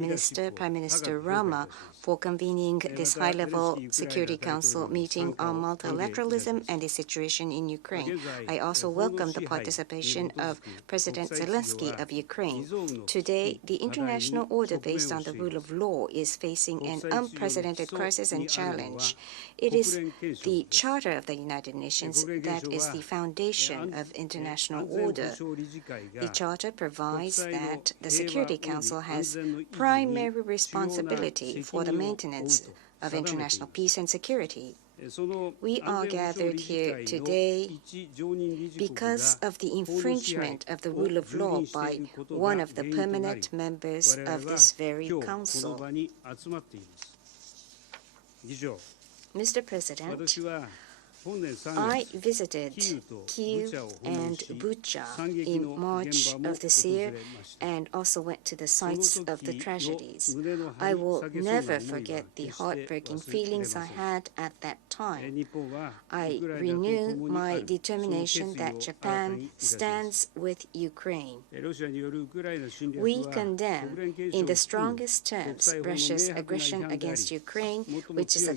Prime Minister Rama, for convening this high-level Security Council meeting on multilateralism and the situation in Ukraine. I also welcome the participation of President Zelensky of Ukraine. Today, the international order based on the rule of law is facing an unprecedented crisis and challenge. It is the Charter of the United Nations that is the foundation of international order. The Charter provides that the Security Council has primary responsibility for the maintenance of international peace and security. We are gathered here today because of the infringement of the rule of law by one of the permanent members of this very council. Mr. President, I visited Kyiv and Bucha in March of this year and also went to the sites of the tragedies. I will never forget the heartbreaking feelings I had at that time. I renew my determination that Japan stands with Ukraine. We condemn in the strongest terms Russia's aggression against Ukraine, which is a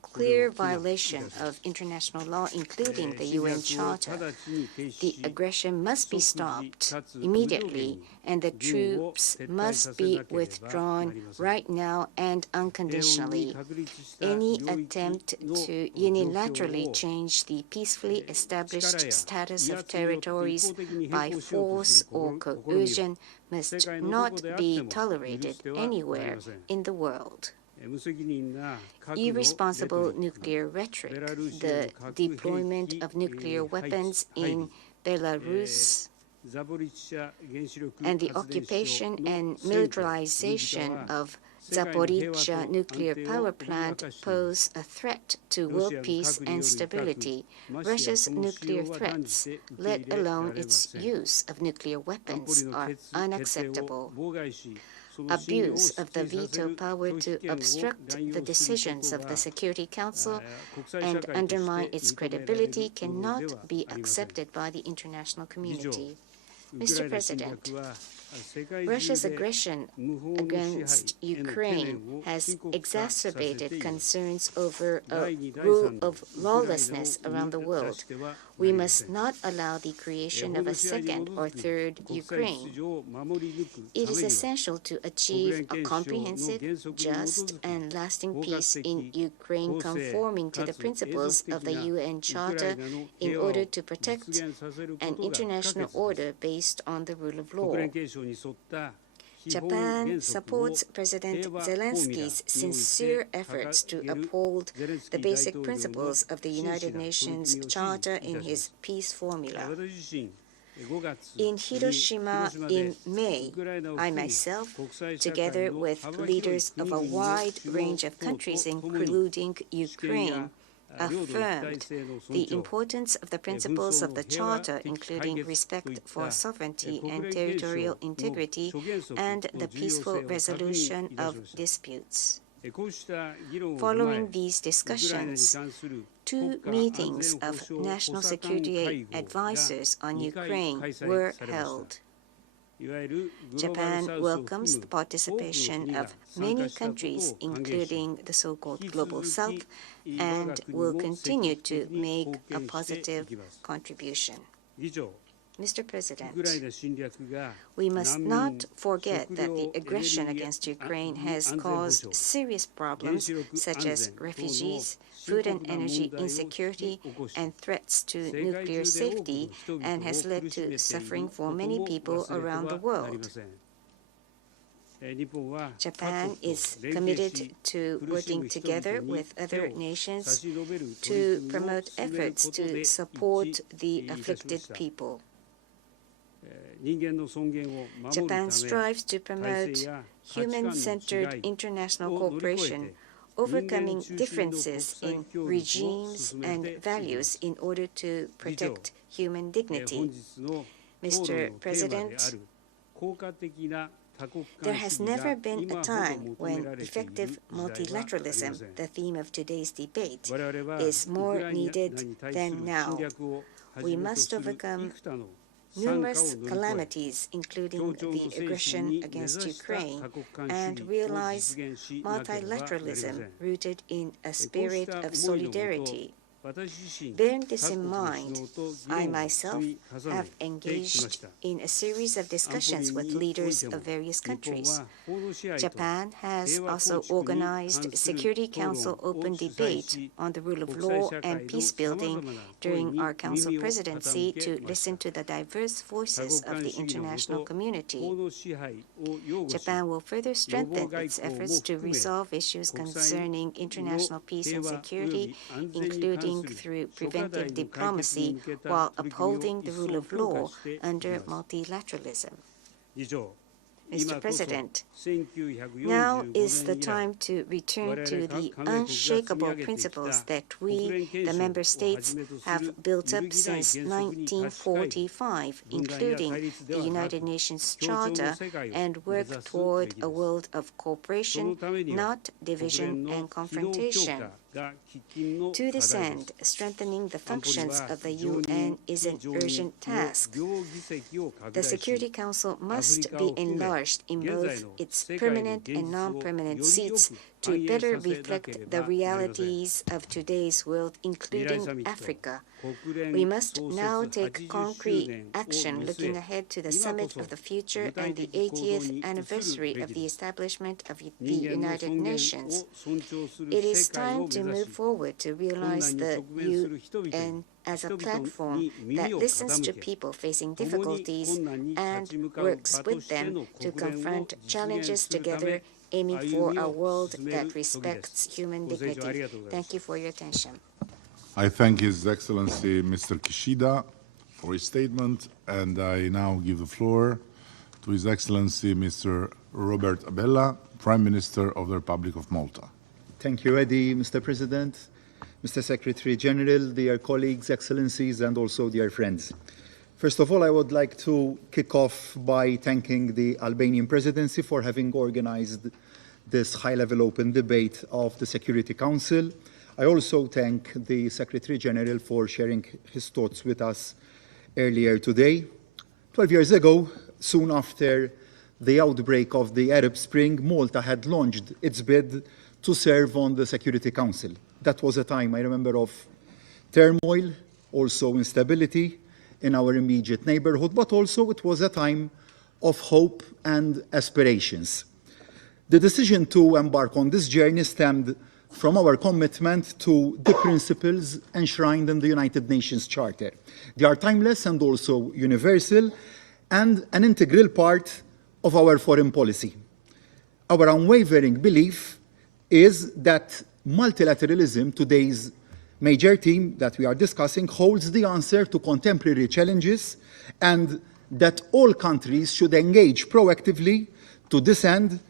clear violation of international law, including the UN Charter. The aggression must be stopped immediately, and the troops must be withdrawn right now and unconditionally. Any attempt to unilaterally change the peacefully established status of territories by force or coercion must not be tolerated anywhere in the world. Irresponsible nuclear rhetoric, the deployment of nuclear weapons in Belarus, and the occupation and militarization of Zaporizhzhia nuclear power plant pose a threat to world peace and stability. Russia's nuclear threats, let alone its use of nuclear weapons, are unacceptable. Abuse of the veto power to obstruct the decisions of the Security Council and undermine its credibility cannot be accepted by the international community. Mr. President, Russia's aggression against Ukraine has exacerbated concerns over a rule of lawlessness around the world. We must not allow the creation of a second or third Ukraine. It is essential to achieve a comprehensive, just, and lasting peace in Ukraine conforming to the principles of the UN Charter in order to protect an international order based on the rule of law. Japan supports President Zelensky's sincere efforts to uphold the basic principles of the United Nations Charter in his peace formula. In Hiroshima in May, I myself, together with leaders of a wide range of countries, including Ukraine, affirmed the importance of the principles of the Charter, including respect for sovereignty and territorial integrity and the peaceful resolution of disputes. Following these discussions, 2 meetings of National Security Advisors on Ukraine were held. Japan welcomes the participation of many countries, including the so-called Global South, and will continue to make a positive contribution. Mr. President, we must not forget that the aggression against Ukraine has caused serious problems such as refugees, food and energy insecurity, and threats to nuclear safety, and has led to suffering for many people around the world. Japan is committed to working together with other nations to promote efforts to support the afflicted people. Japan strives to promote human-centered international cooperation, overcoming differences in regimes and values in order to protect human dignity. Mr. President, there has never been a time when effective multilateralism, the theme of today's debate, is more needed than now. We must overcome numerous calamities, including the aggression against Ukraine, and realize multilateralism rooted in a spirit of solidarity. Bearing this in mind, I myself have engaged in a series of discussions with leaders of various countries. Japan has also organized Security Council open debate on the rule of law and peace building during our Council presidency to listen to the diverse voices of the international community. Japan will further strengthen its efforts to resolve issues concerning international peace and security, including through preventive diplomacy, while upholding the rule of law under multilateralism. Mr. President, now is the time to return to the unshakable principles that we, the Member States, have built up since 1945, including the United Nations Charter, and work toward a world of cooperation, not division and confrontation. To this end, strengthening the functions of the UN is an urgent task. The Security Council must be enlarged in both its permanent and non-permanent seats to better reflect the realities of today's world, including Africa. We must now take concrete action looking ahead to the Summit of the Future and the 80th anniversary of the establishment of the United Nations. It is time to move forward to realize the UN as a platform that listens to people facing difficulties and works with them to confront challenges together, aiming for a world that respects human dignity. Thank you for your attention. I thank His Excellency Mr. Kishida for his statement, and I now give the floor to His Excellency Mr. Robert Abella, Prime Minister of the Republic of Malta. Thank you, Eddie, Mr. President, Mr. Secretary General, dear colleagues, excellencies, and also dear friends. First of all, I would like to kick off by thanking the Albanian presidency for having organized this high-level open debate of the Security Council. I also thank the Secretary General for sharing his thoughts with us earlier today. 12 years ago, soon after the outbreak of the Arab Spring, Malta had launched its bid to serve on the Security Council. That was a time, I remember, of turmoil, also instability in our immediate neighborhood, but also it was a time of hope and aspirations. The decision to embark on this journey stemmed from our commitment to the principles enshrined in the United Nations Charter. They are timeless and also universal, and an integral part of our foreign policy. Our unwavering belief is that multilateralism, today's major theme that we are discussing, holds the answer to contemporary challenges, and that all countries should engage proactively to this end,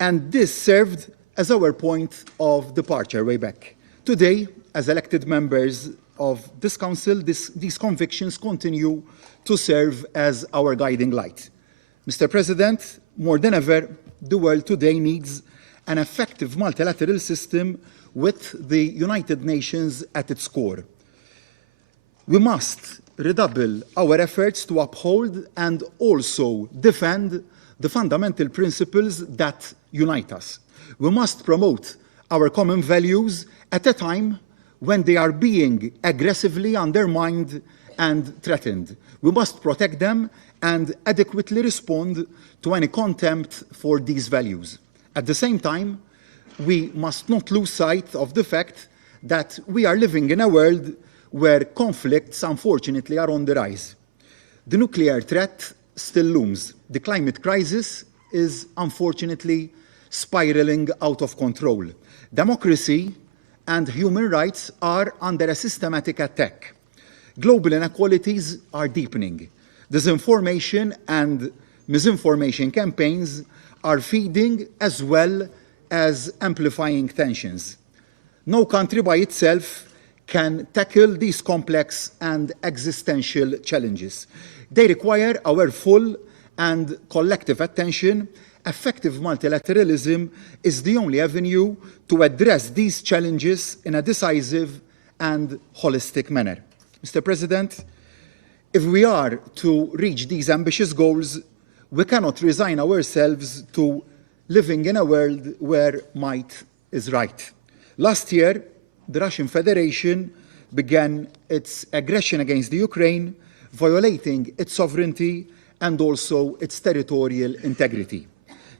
and this served as our point of departure way back. Today, as elected members of this Council, these convictions continue to serve as our guiding light. Mr. President, more than ever, the world today needs an effective multilateral system with the United Nations at its core. We must redouble our efforts to uphold and also defend the fundamental principles that unite us. We must promote our common values at a time when they are being aggressively undermined and threatened. We must protect them and adequately respond to any contempt for these values. At the same time, we must not lose sight of the fact that we are living in a world where conflicts, unfortunately, are on the rise. The nuclear threat still looms. The climate crisis is, unfortunately, spiraling out of control. Democracy and human rights are under a systematic attack. Global inequalities are deepening. Disinformation and misinformation campaigns are feeding as well as amplifying tensions. No country by itself can tackle these complex and existential challenges. They require our full and collective attention. Effective multilateralism is the only avenue to address these challenges in a decisive and holistic manner. Mr. President, If we are to reach these ambitious goals, we cannot resign ourselves to living in a world where might is right. Last year, the Russian Federation began its aggression against the Ukraine, violating its sovereignty and also its territorial integrity.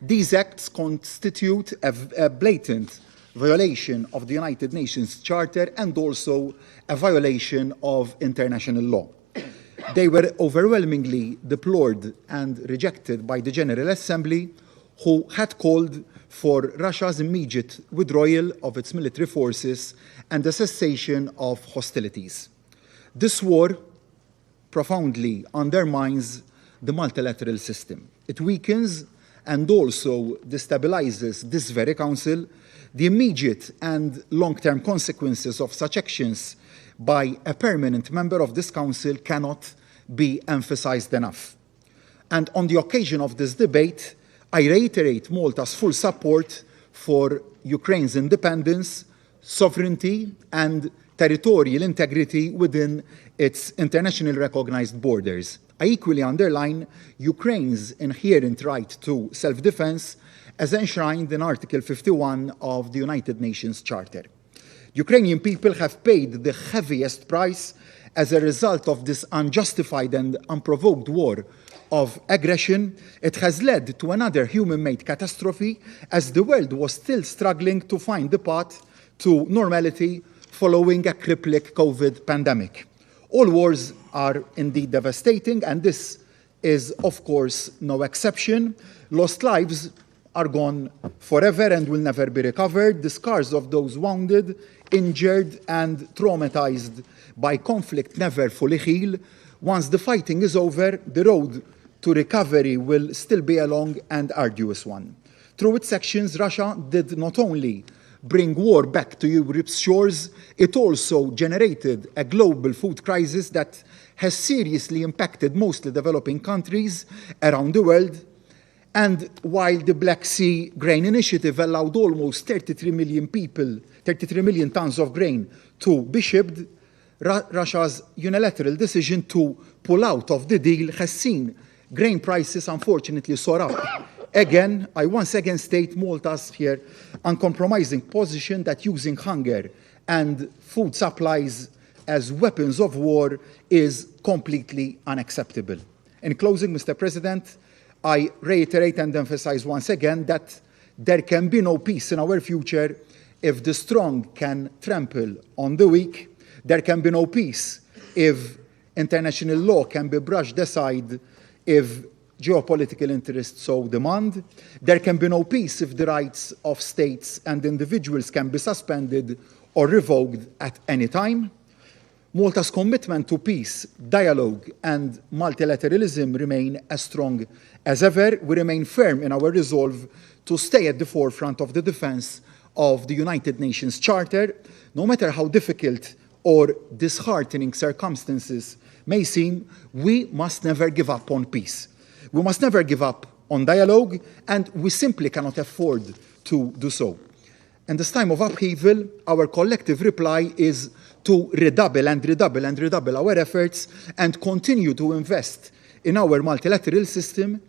These acts constitute a blatant violation of the United Nations Charter and also a violation of international law. They were overwhelmingly deplored and rejected by the General Assembly, who had called for Russia's immediate withdrawal of its military forces and the cessation of hostilities. This war profoundly undermines the multilateral system. It weakens and also destabilizes this very council. The immediate and long-term consequences of such actions by a permanent member of this council cannot be emphasized enough. And on the occasion of this debate, I reiterate Malta's full support for Ukraine's independence, sovereignty, and territorial integrity within its internationally recognized borders. I equally underline Ukraine's inherent right to self-defense as enshrined in Article 51 of the United Nations Charter. Ukrainian people have paid the heaviest price as a result of this unjustified and unprovoked war of aggression. It has led to another human-made catastrophe as the world was still struggling to find the path to normality following a crippling COVID pandemic. All wars are indeed devastating, and this is, of course, no exception. Lost lives are gone forever and will never be recovered. The scars of those wounded, injured, and traumatized by conflict never fully heal. Once the fighting is over, the road to recovery will still be a long and arduous one. Through its actions, Russia did not only bring war back to Europe's shores, it also generated a global food crisis that has seriously impacted mostly developing countries around the world. And while the Black Sea Grain Initiative allowed almost 33 million tons of grain to be shipped, Russia's unilateral decision to pull out of the deal has seen grain prices unfortunately soar up. Again, I once again state Malta's here uncompromising position that using hunger and food supplies as weapons of war is completely unacceptable. In closing, Mr. President, I reiterate and emphasize once again that there can be no peace in our future if the strong can trample on the weak. There can be no peace if international law can be brushed aside, if geopolitical interests so demand. There can be no peace if the rights of states and individuals can be suspended or revoked at any time. Malta's commitment to peace, dialogue, and multilateralism remain as strong as ever. We remain firm in our resolve to stay at the forefront of the defense of the United Nations Charter. No matter how difficult or disheartening circumstances may seem, we must never give up on peace. We must never give up on dialogue, and we simply cannot afford to do so. In this time of upheaval, our collective reply is to redouble and redouble and redouble our efforts and continue to invest in our multilateral system.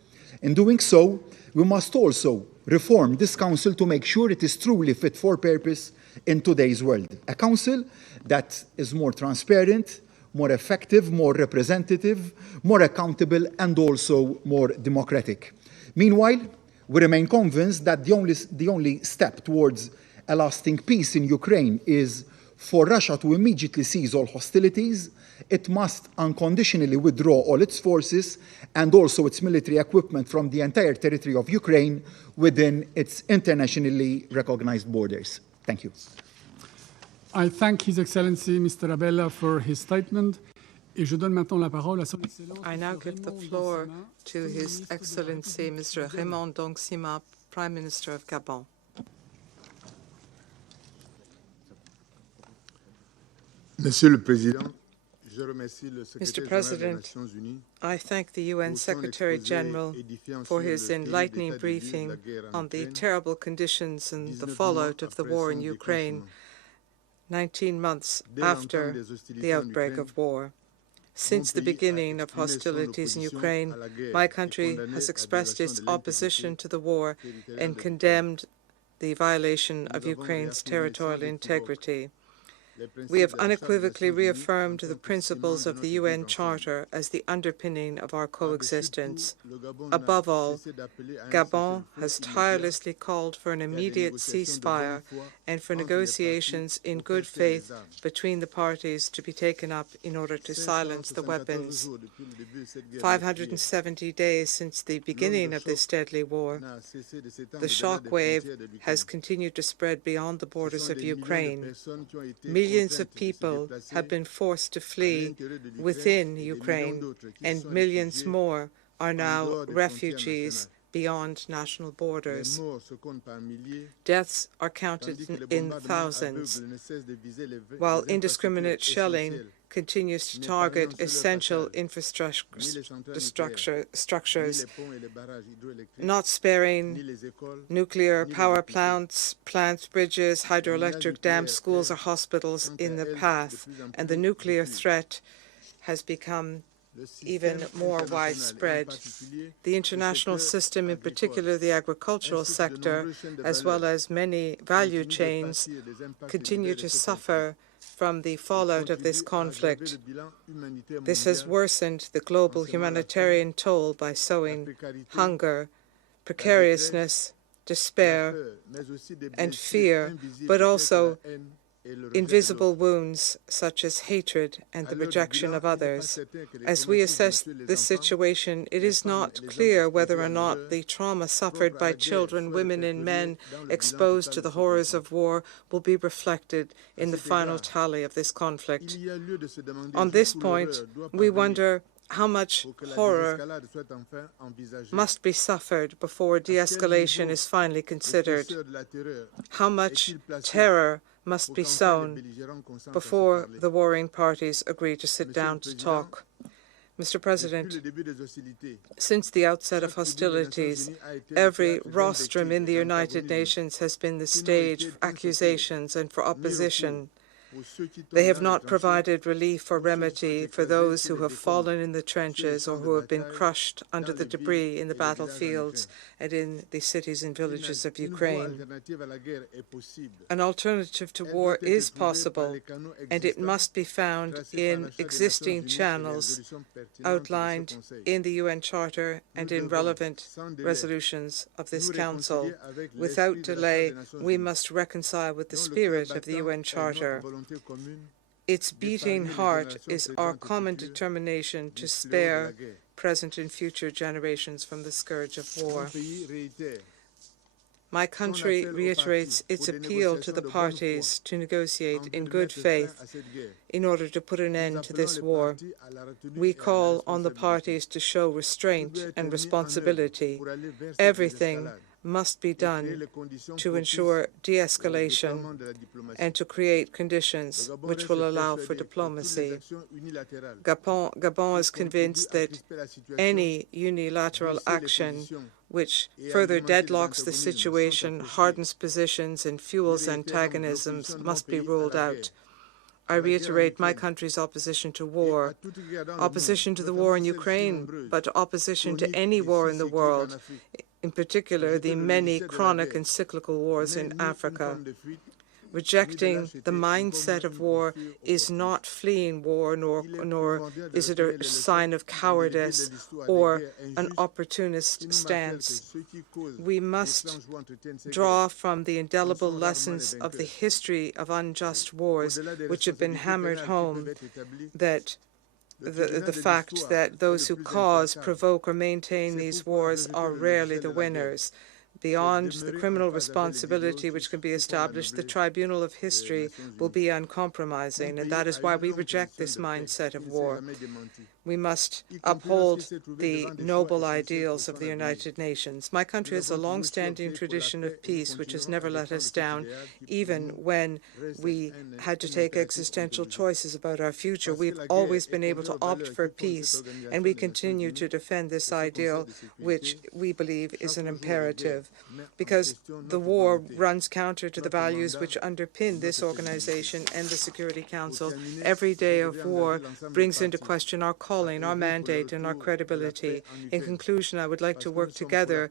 In doing so, we must also reform this council to make sure it is truly fit for purpose in today's world. A council that is more transparent, more effective, more representative, more accountable, and also more democratic. Meanwhile, we remain convinced that the only step towards a lasting peace in Ukraine is for Russia to immediately cease all hostilities. It must unconditionally withdraw all its forces and also its military equipment from the entire territory of Ukraine within its internationally recognized borders. Thank you. I thank His Excellency Mr. Abella for his statement. Et je donne maintenant la parole à Son Excellence. I now give the floor to His Excellency Mr. Raymond Dongsima, Prime Minister of Gabon. Monsieur le Président, je remercie le Mr. Secrétaire général des President, Nations Unies I thank the UN Secretary General for his enlightening briefing on the terrible conditions and the fallout of the war in Ukraine 19 months after the outbreak of war. Since the beginning of hostilities in Ukraine, my country has expressed its opposition to the war and condemned the violation of Ukraine's territorial integrity. We have unequivocally reaffirmed the principles of the UN Charter as the underpinning of our coexistence. Above all, Gabon has tirelessly called for an immediate ceasefire and for negotiations in good faith between the parties to be taken up in order to silence the weapons. 570 days since the beginning of this deadly war, the shock wave has continued to spread beyond the borders of Ukraine. Millions of people have been forced to flee within Ukraine, and millions more are now refugees beyond national borders. Deaths are counted in thousands, while indiscriminate shelling continues to target essential infrastructures, not sparing nuclear power plants, bridges, hydroelectric dams, schools, or hospitals in the path, and the nuclear threat has become even more widespread. The international system, in particular the agricultural sector, as well as many value chains, continue to suffer from the fallout of this conflict. This has worsened the global humanitarian toll by sowing hunger, precariousness, despair, and fear, but also invisible wounds such as hatred and the rejection of others. As we assess this situation, it is not clear whether or not the trauma suffered by children, women, and men exposed to the horrors of war will be reflected in the final tally of this conflict. On this point, we wonder how much horror must be suffered before de-escalation is finally considered. How much terror must be sown before the warring parties agree to sit down to talk. Mr. President, since the outset of hostilities, every rostrum in the United Nations has been the stage for accusations and for opposition. They have not provided relief or remedy for those who have fallen in the trenches or who have been crushed under the debris in the battlefields and in the cities and villages of Ukraine. An alternative to war is possible, and it must be found in existing channels outlined in the UN Charter and in relevant resolutions of this Council. Without delay, we must reconcile with the spirit of the UN Charter. Its beating heart is our common determination to spare present and future generations from the scourge of war. My country reiterates its appeal to the parties to negotiate in good faith in order to put an end to this war. We call on the parties to show restraint and responsibility. Everything must be done to ensure de-escalation and to create conditions which will allow for diplomacy. Gabon is convinced that any unilateral action which further deadlocks the situation, hardens positions, and fuels antagonisms must be ruled out. I reiterate my country's opposition to war, opposition to the war in Ukraine, but opposition to any war in the world, in particular the many chronic and cyclical wars in Africa. Rejecting the mindset of war is not fleeing war, nor is it a sign of cowardice or an opportunist stance. We must draw from the indelible lessons of the history of unjust wars, which have been hammered home, that the fact that those who cause, provoke, or maintain these wars are rarely the winners. Beyond the criminal responsibility which can be established, the tribunal of history will be uncompromising, and that is why we reject this mindset of war. We must uphold the noble ideals of the United Nations. My country has a long-standing tradition of peace, which has never let us down, even when we had to take existential choices about our future. We've always been able to opt for peace, and we continue to defend this ideal, which we believe is an imperative, because the war runs counter to the values which underpin this organization and the Security Council. Every day of war brings into question our calling, our mandate, and our credibility. In conclusion, I would like to work together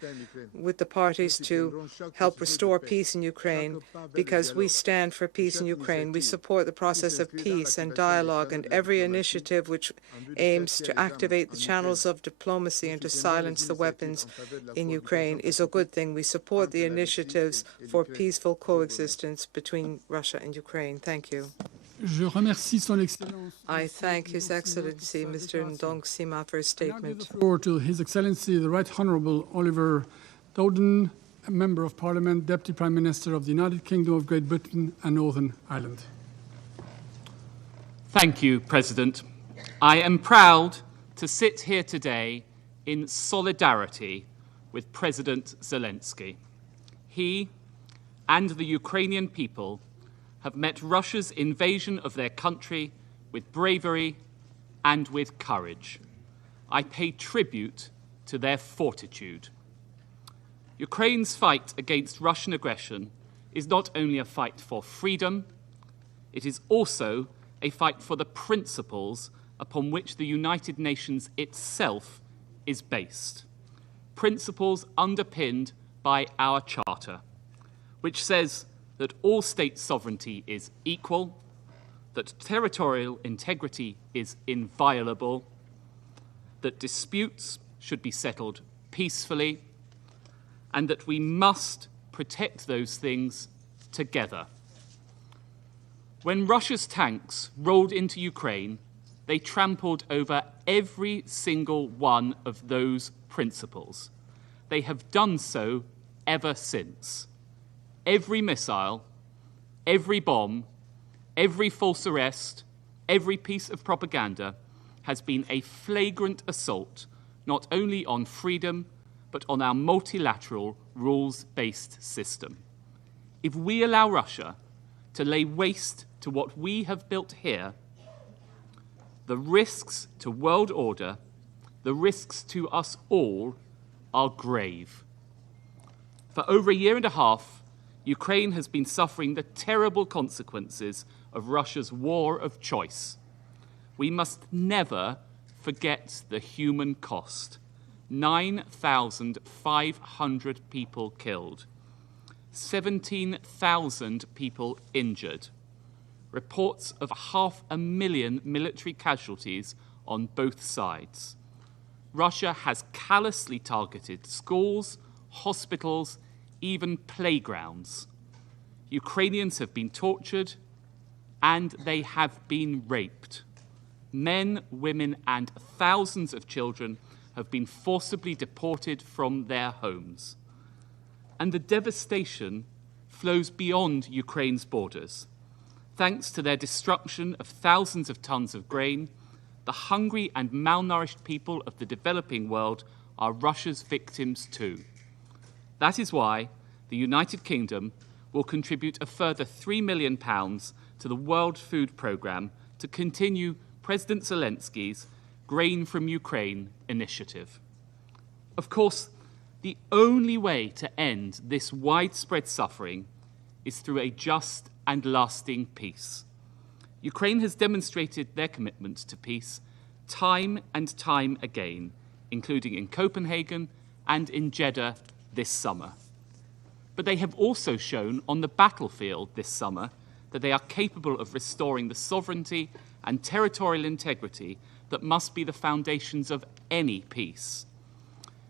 with the parties to help restore peace in Ukraine, because we stand for peace in Ukraine. We support the process of peace and dialogue, and every initiative which aims to activate the channels of diplomacy and to silence the weapons in Ukraine is a good thing. We support the initiatives for peaceful coexistence between Russia and Ukraine. Thank you. Je remercie Son Excellence. I thank His Excellency, Mr. Ndong Sima, for his I now give statement. the floor to His Excellency, the Right Honourable Oliver Dowden, a Member of Parliament, Deputy Prime Minister of the United Kingdom of Great Britain and Northern Ireland. Thank you, President. I am proud to sit here today in solidarity with President Zelensky. He and the Ukrainian people have met Russia's invasion of their country with bravery and with courage. I pay tribute to their fortitude. Ukraine's fight against Russian aggression is not only a fight for freedom, it is also a fight for the principles upon which the United Nations itself is based. Principles underpinned by our Charter, which says that all state sovereignty is equal, that territorial integrity is inviolable, that disputes should be settled peacefully, and that we must protect those things together. When Russia's tanks rolled into Ukraine, they trampled over every single one of those principles. They have done so ever since. Every missile, every bomb, every false arrest, every piece of propaganda has been a flagrant assault not only on freedom, but on our multilateral rules-based system. If we allow Russia to lay waste to what we have built here, the risks to world order, the risks to us all, are grave. For over a year and a half, Ukraine has been suffering the terrible consequences of Russia's war of choice. We must never forget the human cost. 9,500 people killed, 17,000 people injured, reports of 500,000 military casualties on both sides. Russia has callously targeted schools, hospitals, even playgrounds. Ukrainians have been tortured and they have been raped. Men, women, and thousands of children have been forcibly deported from their homes. And the devastation flows beyond Ukraine's borders. Thanks to their destruction of thousands of tons of grain, the hungry and malnourished people of the developing world are Russia's victims too. That is why the United Kingdom will contribute a further £3 million to the World Food Programme to continue President Zelensky's Grain from Ukraine initiative. Of course, the only way to end this widespread suffering is through a just and lasting peace. Ukraine has demonstrated their commitment to peace time and time again, including in Copenhagen and in Jeddah this summer. But they have also shown on the battlefield this summer that they are capable of restoring the sovereignty and territorial integrity that must be the foundations of any peace.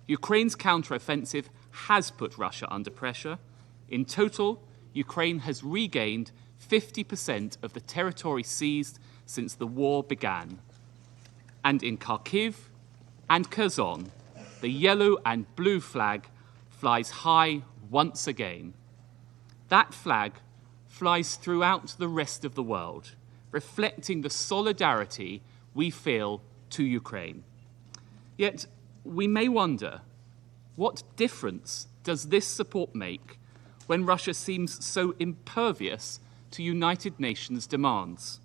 Ukraine's counteroffensive has put Russia under pressure. In total, Ukraine has regained 50% of the territory seized since the war began. And in Kharkiv and Kherson, the yellow and blue flag flies high once again. That flag flies throughout the rest of the world, reflecting the solidarity we feel to Ukraine. Yet we may wonder, what difference does this support make when Russia seems so impervious to United Nations demands,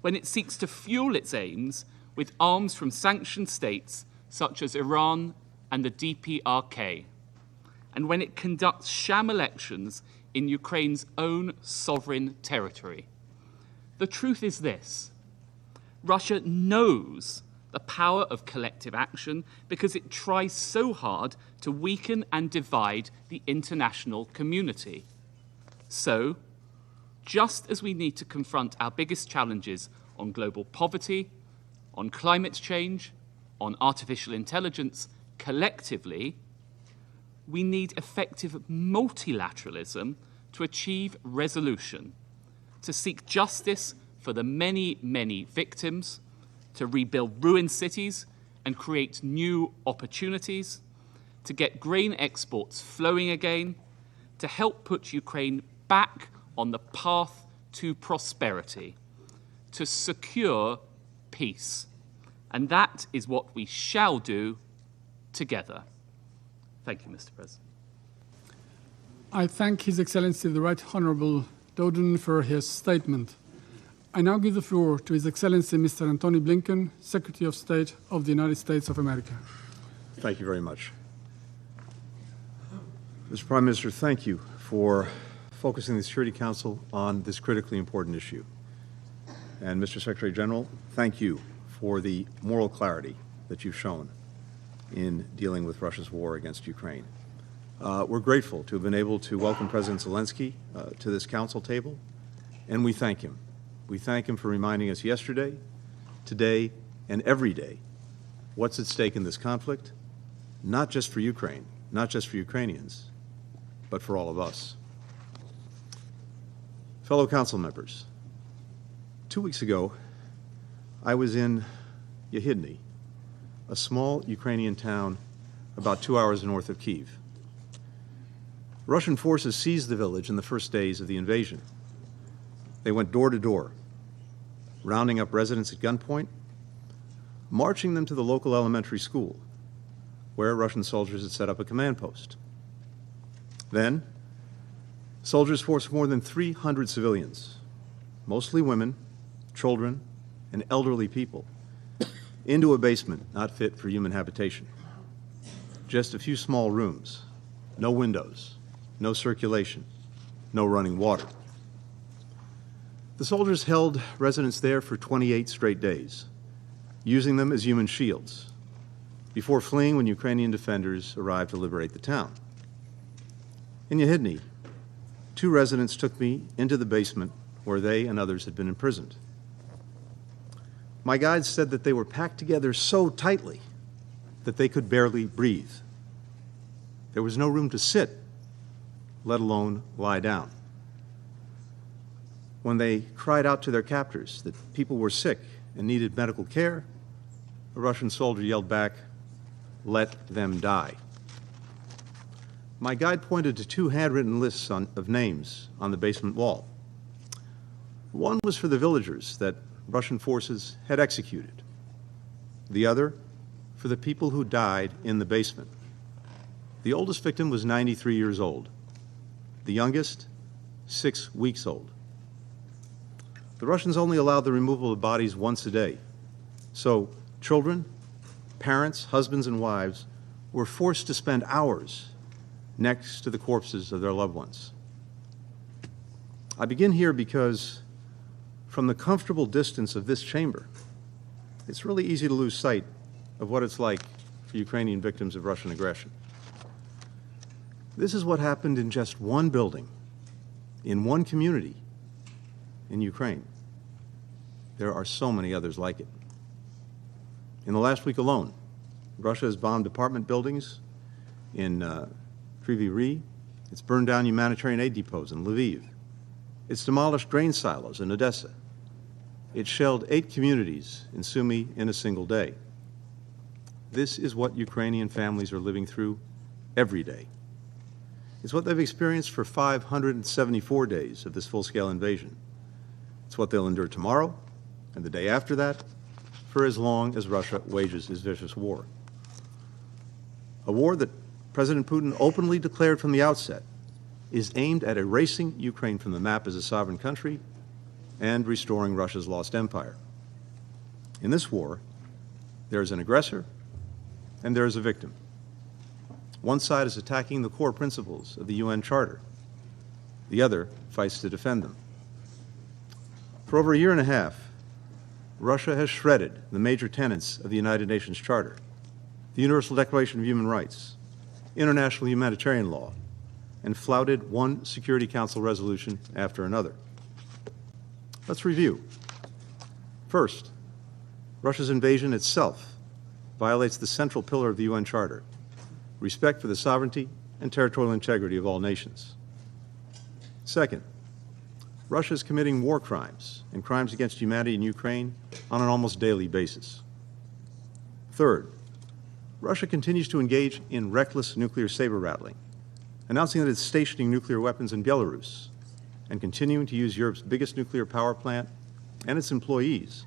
when it seeks to fuel its aims with arms from sanctioned states such as Iran and the DPRK, and when it conducts sham elections in Ukraine's own sovereign territory? The truth is this: Russia knows the power of collective action because it tries so hard to weaken and divide the international community. So, just as we need to confront our biggest challenges on global poverty, on climate change, on artificial intelligence collectively, we need effective multilateralism to achieve resolution, to seek justice for the many, many victims, to rebuild ruined cities and create new opportunities, to get grain exports flowing again, to help put Ukraine back on the path to prosperity, to secure peace. And that is what we shall do together. Thank you, Mr. President. I thank His Excellency the Right Honourable Dowden for his statement. I now give the floor to His Excellency Mr. Antony Blinken, Secretary of State of the United States of America. Thank you very much. Mr. Prime Minister, thank you for focusing the Security Council on this critically important issue. And Mr. Secretary General, thank you for the moral clarity that you've shown in dealing with Russia's war against Ukraine. We're grateful to have been able to welcome President Zelensky to this council table, and we thank him. We thank him for reminding us yesterday, today, and every day what's at stake in this conflict, not just for Ukraine, not just for Ukrainians, but for all of us. Fellow council members, 2 weeks ago, I was in Yehidny, a small Ukrainian town about 2 hours north of Kyiv. Russian forces seized the village in the first days of the invasion. They went door to door, rounding up residents at gunpoint, marching them to the local elementary school, where Russian soldiers had set up a command post. Then, soldiers forced more than 300 civilians, mostly women, children, and elderly people, into a basement not fit for human habitation. Just a few small rooms, no windows, no circulation, no running water. The soldiers held residents there for 28 straight days, using them as human shields, before fleeing when Ukrainian defenders arrived to liberate the town. In Yehidny, 2 residents took me into the basement where they and others had been imprisoned. My guides said that they were packed together so tightly that they could barely breathe. There was no room to sit, let alone lie down. When they cried out to their captors that people were sick and needed medical care, a Russian soldier yelled back, "Let them die." My guide pointed to 2 handwritten lists of names on the basement wall. One was for the villagers that Russian forces had executed. The other for the people who died in the basement. The oldest victim was 93 years old. The youngest, 6 weeks old. The Russians only allowed the removal of bodies once a day. So children, parents, husbands, and wives were forced to spend hours next to the corpses of their loved ones. I begin here because from the comfortable distance of this chamber, it's really easy to lose sight of what it's like for Ukrainian victims of Russian aggression. This is what happened in just one building, in one community in Ukraine. There are so many others like it. In the last week alone, Russia has bombed apartment buildings in Kryvyi Rih. It's burned down humanitarian aid depots in Lviv. It's demolished grain silos in Odessa. It shelled 8 communities in Sumy in a single day. This is what Ukrainian families are living through every day. It's what they've experienced for 574 days of this full-scale invasion. It's what they'll endure tomorrow and the day after that for as long as Russia wages his vicious war. A war that President Putin openly declared from the outset is aimed at erasing Ukraine from the map as a sovereign country and restoring Russia's lost empire. In this war, there is an aggressor and there is a victim. One side is attacking the core principles of the UN Charter. The other fights to defend them. For over a year and a half, Russia has shredded the major tenets of the United Nations Charter, the Universal Declaration of Human Rights, international humanitarian law, and flouted one Security Council resolution after another. Let's review. First, Russia's invasion itself violates the central pillar of the UN Charter, respect for the sovereignty and territorial integrity of all nations. Second, Russia is committing war crimes and crimes against humanity in Ukraine on an almost daily basis. Third, Russia continues to engage in reckless nuclear saber-rattling, announcing that it's stationing nuclear weapons in Belarus and continuing to use Europe's biggest nuclear power plant and its employees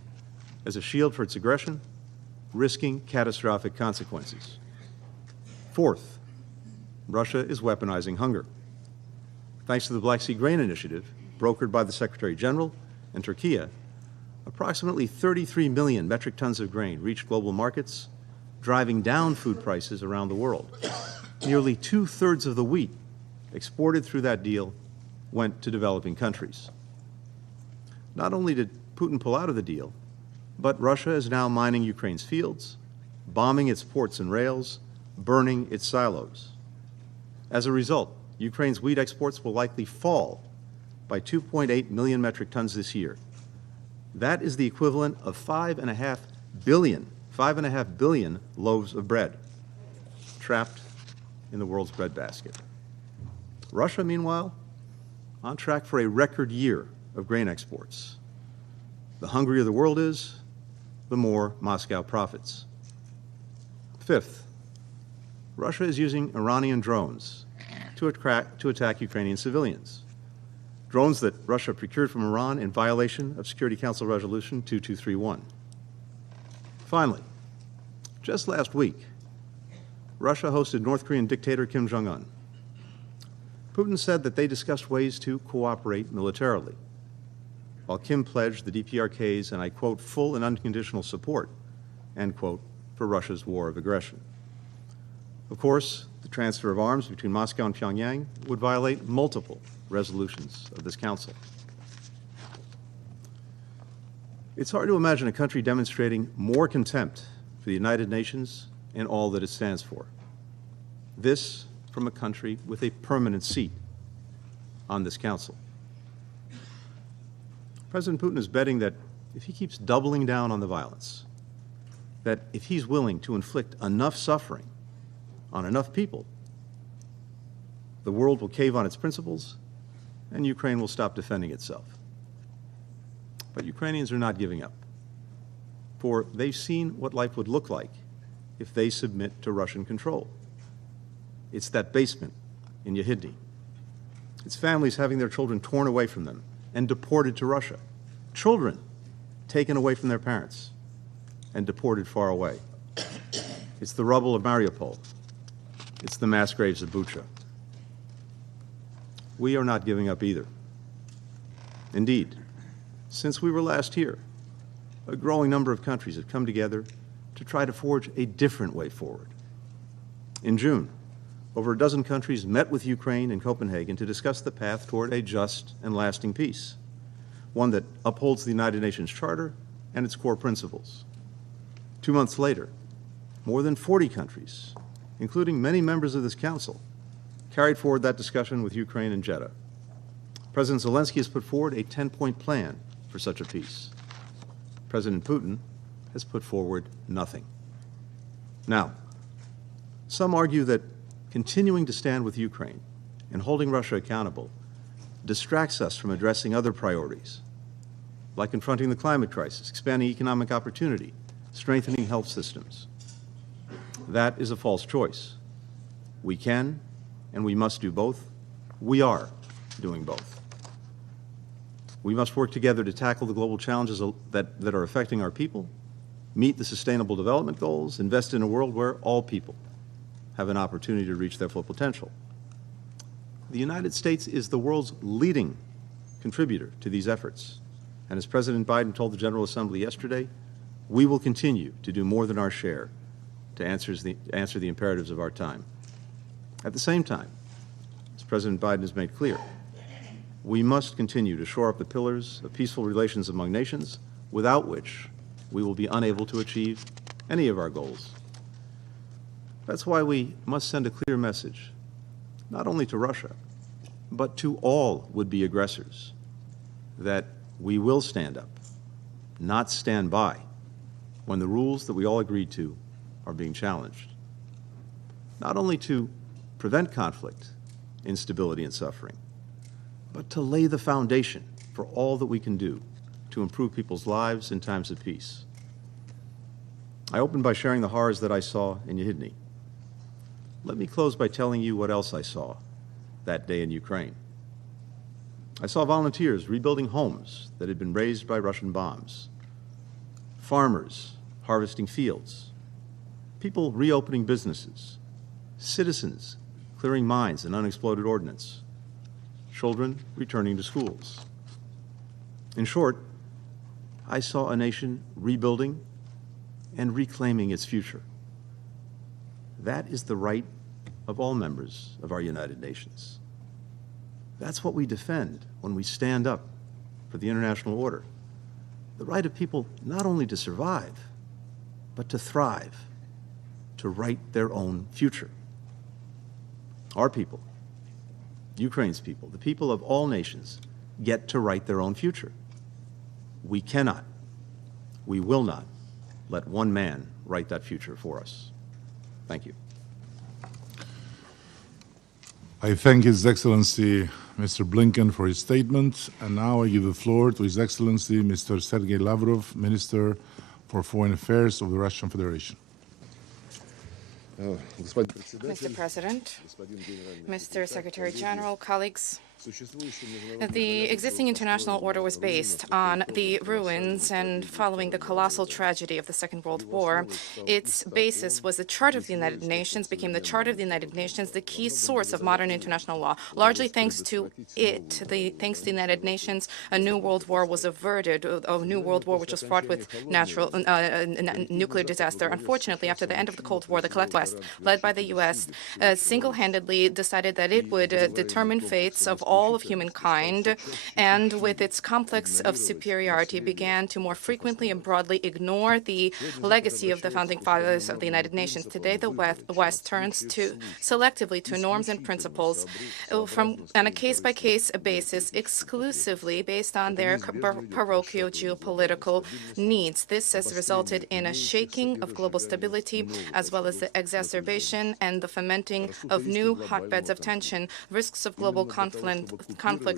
as a shield for its aggression, risking catastrophic consequences. Fourth, Russia is weaponizing hunger. Thanks to the Black Sea Grain Initiative, brokered by the Secretary General and Turkey, approximately 33 million metric tons of grain reached global markets, driving down food prices around the world. Nearly 2/3 of the wheat exported through that deal went to developing countries. Not only did Putin pull out of the deal, but Russia is now mining Ukraine's fields, bombing its ports and rails, burning its silos. As a result, Ukraine's wheat exports will likely fall by 2.8 million metric tons this year. That is the equivalent of 5.5 billion loaves of bread trapped in the world's breadbasket. Russia, meanwhile, on track for a record year of grain exports. The hungrier the world is, the more Moscow profits. Fifth, Russia is using Iranian drones to attack Ukrainian civilians. Drones that Russia procured from Iran in violation of Security Council Resolution 2231. Finally, just last week, Russia hosted North Korean dictator Kim Jong-un. Putin said that they discussed ways to cooperate militarily, while Kim pledged the DPRK's, and I quote, full and unconditional support, end quote, for Russia's war of aggression. Of course, the transfer of arms between Moscow and Pyongyang would violate multiple resolutions of this council. It's hard to imagine a country demonstrating more contempt for the United Nations and all that it stands for. This from a country with a permanent seat on this council. President Putin is betting that if he keeps doubling down on the violence, that if he's willing to inflict enough suffering on enough people, the world will cave on its principles and Ukraine will stop defending itself. But Ukrainians are not giving up, for they've seen what life would look like if they submit to Russian control. It's that basement in Yehidny. It's families having their children torn away from them and deported to Russia. Children taken away from their parents and deported far away. It's the rubble of Mariupol. It's the mass graves of Bucha. We are not giving up either. Indeed, since we were last here, a growing number of countries have come together to try to forge a different way forward. In June, over a dozen countries met with Ukraine in Copenhagen to discuss the path toward a just and lasting peace, one that upholds the United Nations Charter and its core principles. 2 months later, more than 40 countries, including many members of this council, carried forward that discussion with Ukraine and Jeddah. President Zelensky has put forward a 10-point plan for such a peace. President Putin has put forward nothing. Now, some argue that continuing to stand with Ukraine and holding Russia accountable distracts us from addressing other priorities, like confronting the climate crisis, expanding economic opportunity, strengthening health systems. That is a false choice. We can and we must do both. We are doing both. We must work together to tackle the global challenges that are affecting our people meet the Sustainable Development Goals, invest in a world where all people have an opportunity to reach their full potential. The United States is the world's leading contributor to these efforts. And as President Biden told the General Assembly yesterday, we will continue to do more than our share to answer the imperatives of our time. At the same time, as President Biden has made clear, we must continue to shore up the pillars of peaceful relations among nations, without which we will be unable to achieve any of our goals. That's why we must send a clear message, not only to Russia, but to all would-be aggressors, that we will stand up, not stand by, when the rules that we all agreed to are being challenged. Not only to prevent conflict, instability, and suffering, but to lay the foundation for all that we can do to improve people's lives in times of peace. I opened by sharing the horrors that I saw in Yehidny. Let me close by telling you what else I saw that day in Ukraine. I saw volunteers rebuilding homes that had been razed by Russian bombs, farmers harvesting fields, people reopening businesses, citizens clearing mines and unexploded ordnance, children returning to schools. In short, I saw a nation rebuilding and reclaiming its future. That is the right of all members of our United Nations. That's what we defend when we stand up for the international order. The right of people not only to survive, but to thrive, to write their own future. Our people, Ukraine's people, the people of all nations, get to write their own future. We cannot, we will not let one man write that future for us. Thank you. I thank His Excellency Mr. Blinken for his statement, and now I give the floor to His Excellency Mr. Sergei Lavrov, Minister for Foreign Affairs of the Russian Federation. Mr. President, Mr. Secretary General, colleagues, the existing international order was based on the ruins and following the colossal tragedy of the Second World War. Its basis was the Charter of the United Nations, became the Charter of the United Nations, the key source of modern international law. Largely thanks to it, thanks to the United Nations, a new world war was averted, a new world war which was fraught with nuclear disaster. Unfortunately, after the end of the Cold War, the collective West, led by the U.S., single-handedly decided that it would determine fates of all of humankind, and with its complex of superiority began to more frequently and broadly ignore the legacy of the founding fathers of the United Nations. Today, the West turns selectively to norms and principles on a case-by-case basis, exclusively based on their parochial geopolitical needs. This has resulted in a shaking of global stability, as well as the exacerbation and the fomenting of new hotbeds of tension. Risks of global conflict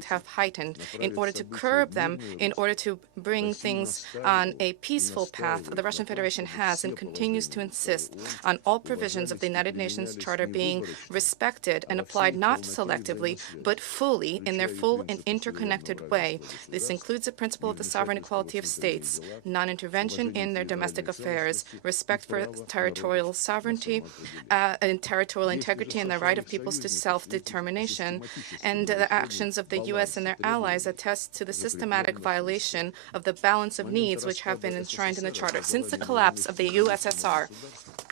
have heightened. In order to curb them, in order to bring things on a peaceful path, the Russian Federation has and continues to insist on all provisions of the United Nations Charter being respected and applied not selectively, but fully in their full and interconnected way. This includes the principle of the sovereign equality of states, non-intervention in their domestic affairs, respect for territorial sovereignty, and territorial integrity, and the right of peoples to self-determination. And the actions of the U.S. and their allies attest to the systematic violation of the balance of needs which have been enshrined in the Charter. Since the collapse of the USSR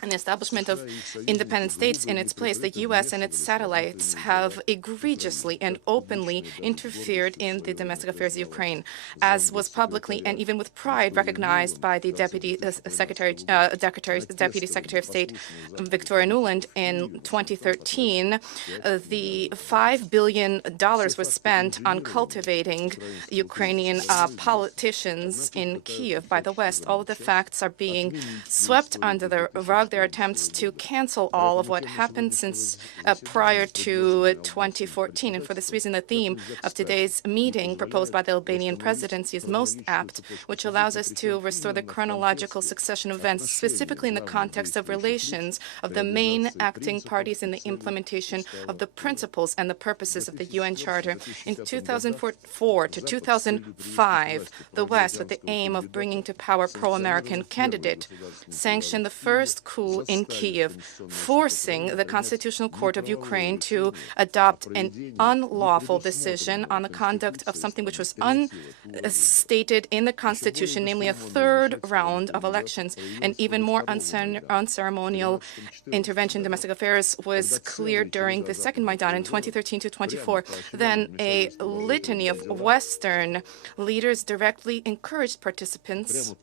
and the establishment of independent states in its place, the U.S. and its satellites have egregiously and openly interfered in the domestic affairs of Ukraine, as was publicly and even with pride recognized by the Deputy Secretary of State Victoria Nuland in 2013. The $5 billion was spent on cultivating Ukrainian politicians in Kyiv by the West. All of the facts are being swept under the rug of their attempts to cancel all of what happened since prior to 2014. And for this reason, the theme of today's meeting proposed by the Albanian presidency is most apt, which allows us to restore the chronological succession of events, specifically in the context of relations of the main acting parties in the implementation of the principles and the purposes of the UN Charter. In 2004 to 2005, the West, with the aim of bringing to power pro-American candidate, sanctioned the first coup in Kiev, forcing the Constitutional Court of Ukraine to adopt an unlawful decision on the conduct of something which was unstated in the Constitution, namely a third round of elections. An even more unceremonial intervention in domestic affairs was cleared during the second Maidan in 2013 to 24. Then a litany of Western leaders directly encouraged participants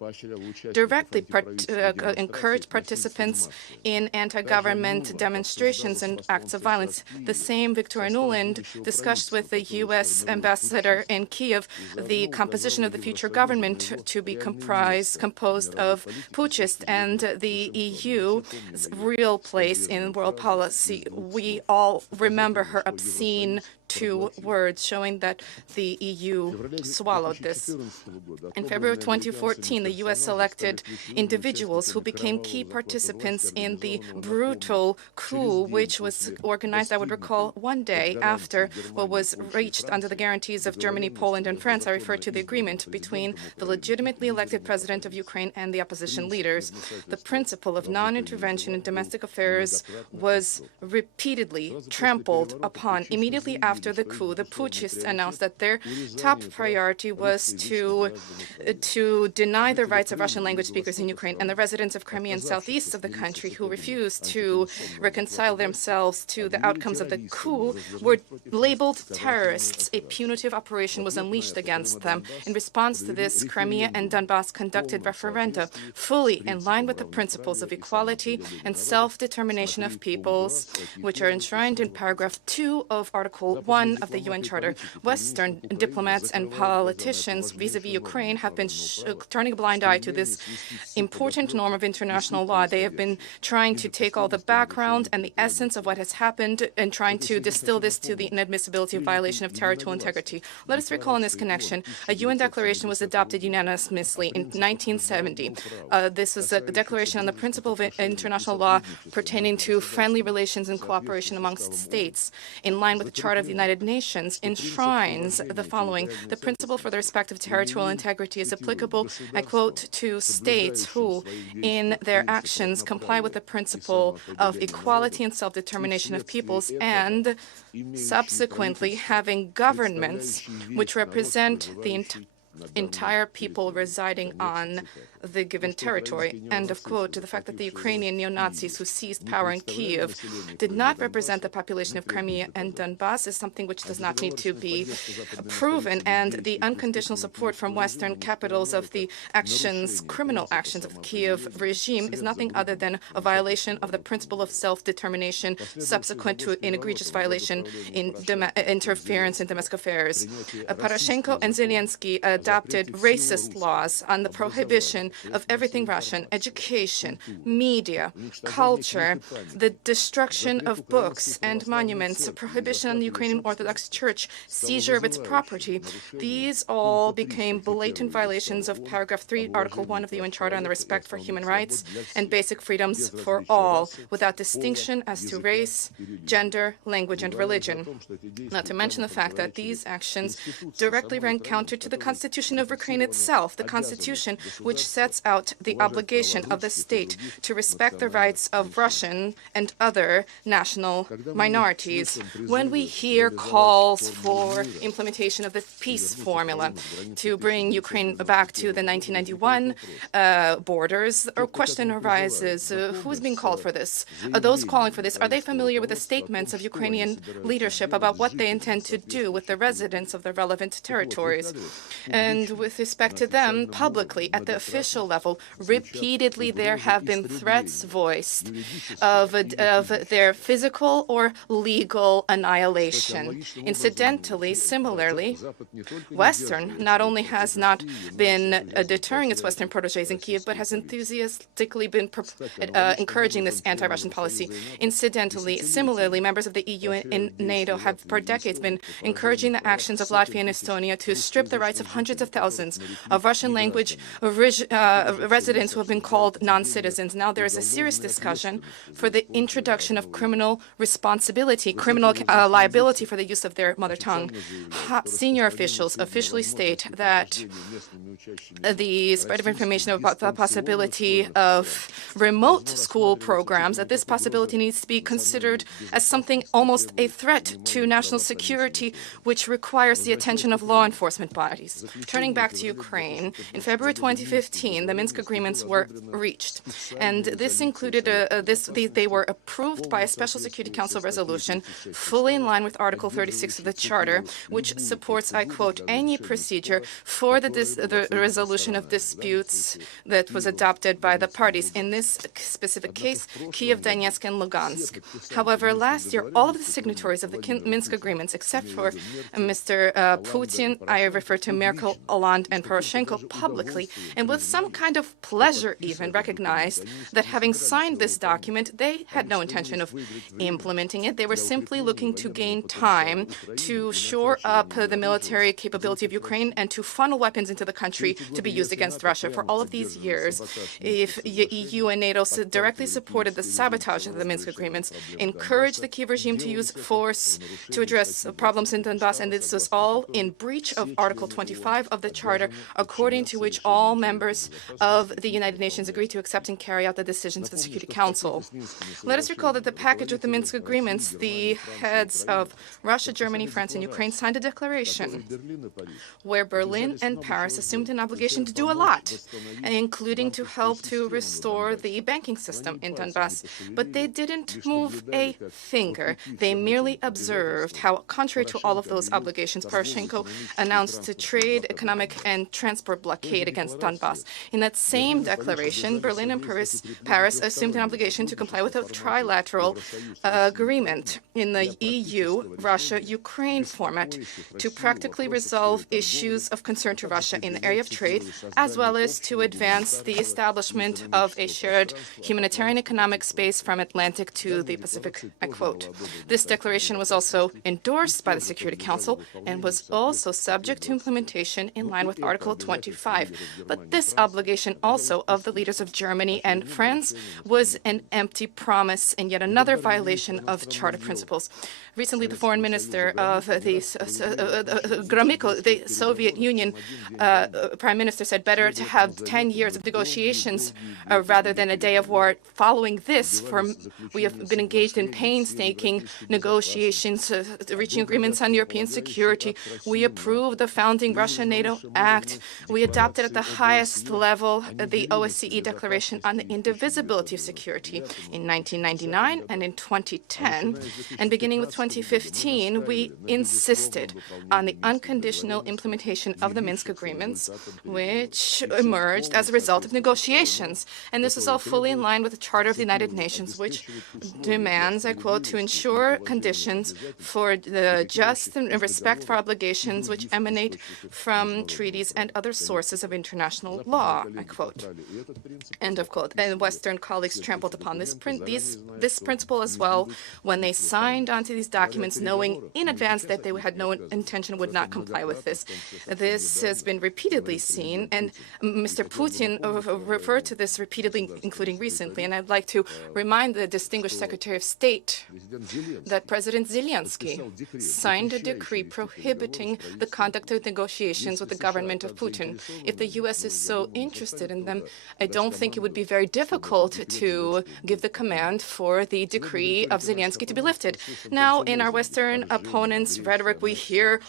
in anti-government demonstrations and acts of violence. The same Victoria Nuland discussed with the U.S. ambassador in Kiev the composition of the future government to be composed of putschists and the EU's real place in world policy. We all remember her obscene 2 words, showing that the EU swallowed this. In February 2014, the U.S. selected individuals who became key participants in the brutal coup, which was organized, I would recall, one day after what was reached under the guarantees of Germany, Poland, and France. I refer to the agreement between the legitimately elected president of Ukraine and the opposition leaders. The principle of non-intervention in domestic affairs was repeatedly trampled upon. Immediately after the coup, the putschists announced that their top priority was to deny the rights of Russian language speakers in Ukraine, and the residents of Crimea and southeast of the country who refused to reconcile themselves to the outcomes of the coup were labeled terrorists. A punitive operation was unleashed against them. In response to this, Crimea and Donbass conducted referenda fully in line with the principles of equality and self-determination of peoples, which are enshrined in paragraph 2 of Article 1 of the UN Charter. Western diplomats and politicians vis-à-vis Ukraine have been turning a blind eye to this important norm of international law. They have been trying to take all the background and the essence of what has happened and trying to distill this to the inadmissibility of violation of territorial integrity. Let us recall in this connection, a UN declaration was adopted unanimously in 1970. This was a declaration on the principle of international law pertaining to friendly relations and cooperation amongst states. In line with the Charter of the United Nations, enshrines the following: the principle for the respect of territorial integrity is applicable, I quote, to states who, in their actions, comply with the principle of equality and self-determination of peoples, and subsequently having governments which represent the entire people residing on the given territory. End of quote. To the fact that the Ukrainian neo-Nazis who seized power in Kiev did not represent the population of Crimea and Donbass is something which does not need to be proven, and the unconditional support from Western capitals of the criminal actions of the Kiev regime is nothing other than a violation of the principle of self-determination subsequent to an egregious violation in interference in domestic affairs. Poroshenko and Zelensky adopted racist laws on the prohibition of everything Russian: education, media, culture, the destruction of books and monuments, a prohibition on the Ukrainian Orthodox Church, seizure of its property. These all became blatant violations of paragraph 3, Article 1 of the UN Charter on the respect for human rights and basic freedoms for all, without distinction as to race, gender, language, and religion. Not to mention the fact that these actions directly ran counter to the Constitution of Ukraine itself, the Constitution which sets out the obligation of the state to respect the rights of Russian and other national minorities. When we hear calls for implementation of the peace formula to bring Ukraine back to the 1991 borders, a question arises: who is being called for this? Are those calling for this, are they familiar with the statements of Ukrainian leadership about what they intend to do with the residents of the relevant territories? And with respect to them, publicly, at the official level, repeatedly there have been threats voiced of their physical or legal annihilation. Incidentally, similarly, Western not only has not been deterring its Western protégés in Kiev, but has enthusiastically been encouraging this anti-Russian policy. Incidentally, similarly, members of the EU and NATO have for decades been encouraging the actions of Latvia and Estonia to strip the rights of hundreds of thousands of Russian language residents who have been called non-citizens. Now there is a serious discussion for the introduction of criminal responsibility, criminal liability for the use of their mother tongue. Senior officials officially state that the spread of information about the possibility of remote school programs, that this possibility needs to be considered as something almost a threat to national security, which requires the attention of law enforcement bodies. Turning back to Ukraine, in February 2015, the Minsk agreements were reached, and this included they were approved by a Special Security Council resolution, fully in line with Article 36 of the Charter, which supports, I quote, any procedure for the resolution of disputes that was adopted by the parties. In this specific case, Kiev, Donetsk, and Lugansk. However, last year, all of the signatories of the Minsk agreements, except for Mr. Putin, I refer to Merkel, Hollande, and Poroshenko, publicly, and with some kind of pleasure even, recognized that having signed this document, they had no intention of implementing it. They were simply looking to gain time to shore up the military capability of Ukraine and to funnel weapons into the country to be used against Russia. For all of these years, if the EU and NATO directly supported the sabotage of the Minsk agreements, encouraged the Kiev regime to use force to address problems in Donbass, and this was all in breach of Article 25 of the Charter, according to which all members of the United Nations agreed to accept and carry out the decisions of the Security Council. Let us recall that the package of the Minsk agreements, the heads of Russia, Germany, France, and Ukraine signed a declaration where Berlin and Paris assumed an obligation to do a lot, including to help to restore the banking system in Donbass. But they didn't move a finger. They merely observed how, contrary to all of those obligations, Poroshenko announced a trade, economic, and transport blockade against Donbass. In that same declaration, Berlin and Paris assumed an obligation to comply with a trilateral agreement in the EU-Russia-Ukraine format to practically resolve issues of concern to Russia in the area of trade, as well as to advance the establishment of a shared humanitarian economic space from Atlantic to the Pacific, I quote. This declaration was also endorsed by the Security Council and was also subject to implementation in line with Article 25. But this obligation also of the leaders of Germany and France was an empty promise and yet another violation of Charter principles. Recently, the foreign minister of the Gromyko, the Soviet Union prime minister, said better to have 10 years of negotiations rather than a day of war. Following this, we have been engaged in painstaking negotiations, reaching agreements on European security. We approved the founding Russia-NATO Act. We adopted at the highest level the OSCE Declaration on the Indivisibility of Security in 1999 and in 2010. And beginning with 2015, we insisted on the unconditional implementation of the Minsk agreements, which emerged as a result of negotiations. And this is all fully in line with the Charter of the United Nations, which demands, I quote, to ensure conditions for the just and respect for obligations which emanate from treaties and other sources of international law, I quote. End of quote. And Western colleagues trampled upon this principle as well when they signed onto these documents, knowing in advance that they had no intention, would not comply with this. This has been repeatedly seen, and Mr. Putin referred to this repeatedly, including recently. And I'd like to remind the distinguished Secretary of State that President Zelensky signed a decree prohibiting the conduct of negotiations with the government of Putin. If the U.S. is so interested in them, I don't think it would be very difficult to give the command for the decree of Zelensky to be lifted. Now, in our Western opponents' rhetoric, we hear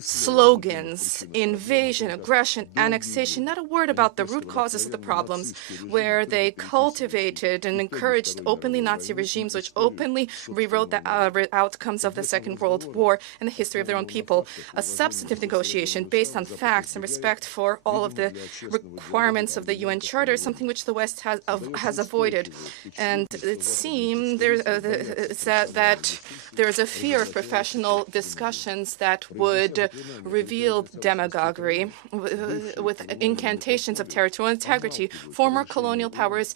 slogans, invasion, aggression, annexation, not a word about the root causes of the problems, where they cultivated and encouraged openly Nazi regimes which openly rewrote the outcomes of the Second World War and the history of their own people. A substantive negotiation based on facts and respect for all of the requirements of the UN Charter, something which the West has avoided. And it seems that there is a fear of professional discussions that would reveal demagoguery with incantations of territorial integrity. Former colonial powers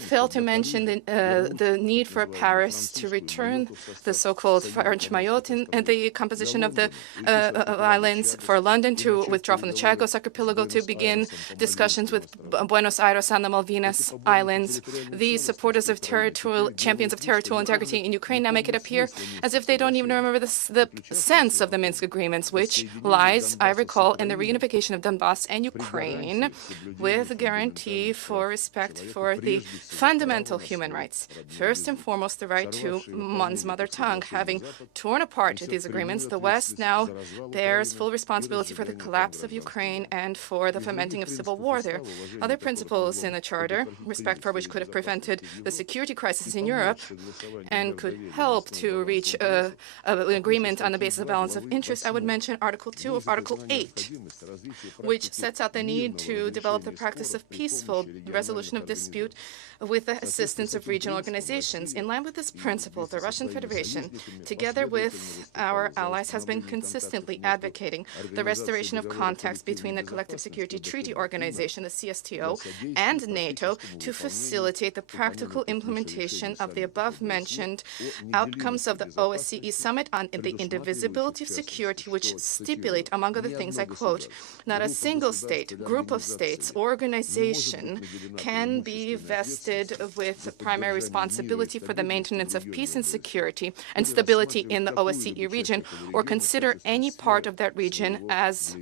failed to mention the need for Paris to return the so-called French Mayotte and the composition of the islands, for London to withdraw from the Chagos archipelago, to begin discussions with Buenos Aires and the Malvinas Islands. The supporters of champions of territorial integrity in Ukraine now make it appear as if they don't even remember the sense of the Minsk agreements, which lies, I recall, in the reunification of Donbass and Ukraine with a guarantee for respect for the fundamental human rights. First and foremost, the right to one's mother tongue. Having torn apart these agreements, the West now bears full responsibility for the collapse of Ukraine and for the fomenting of civil war there. Other principles in the Charter, respect for which could have prevented the security crisis in Europe and could help to reach an agreement on the basis of balance of interest, I would mention Article 2 of Article 8, which sets out the need to develop the practice of peaceful resolution of dispute with the assistance of regional organizations. In line with this principle, the Russian Federation, together with our allies, has been consistently advocating the restoration of contacts between the Collective Security Treaty Organization, the CSTO, and NATO to facilitate the practical implementation of the above-mentioned outcomes of the OSCE Summit on the indivisibility of security, which stipulate, among other things, I quote, "Not a single state, group of states, or organization can be vested with primary responsibility for the maintenance of peace and security and stability in the OSCE region, or consider any part of that region as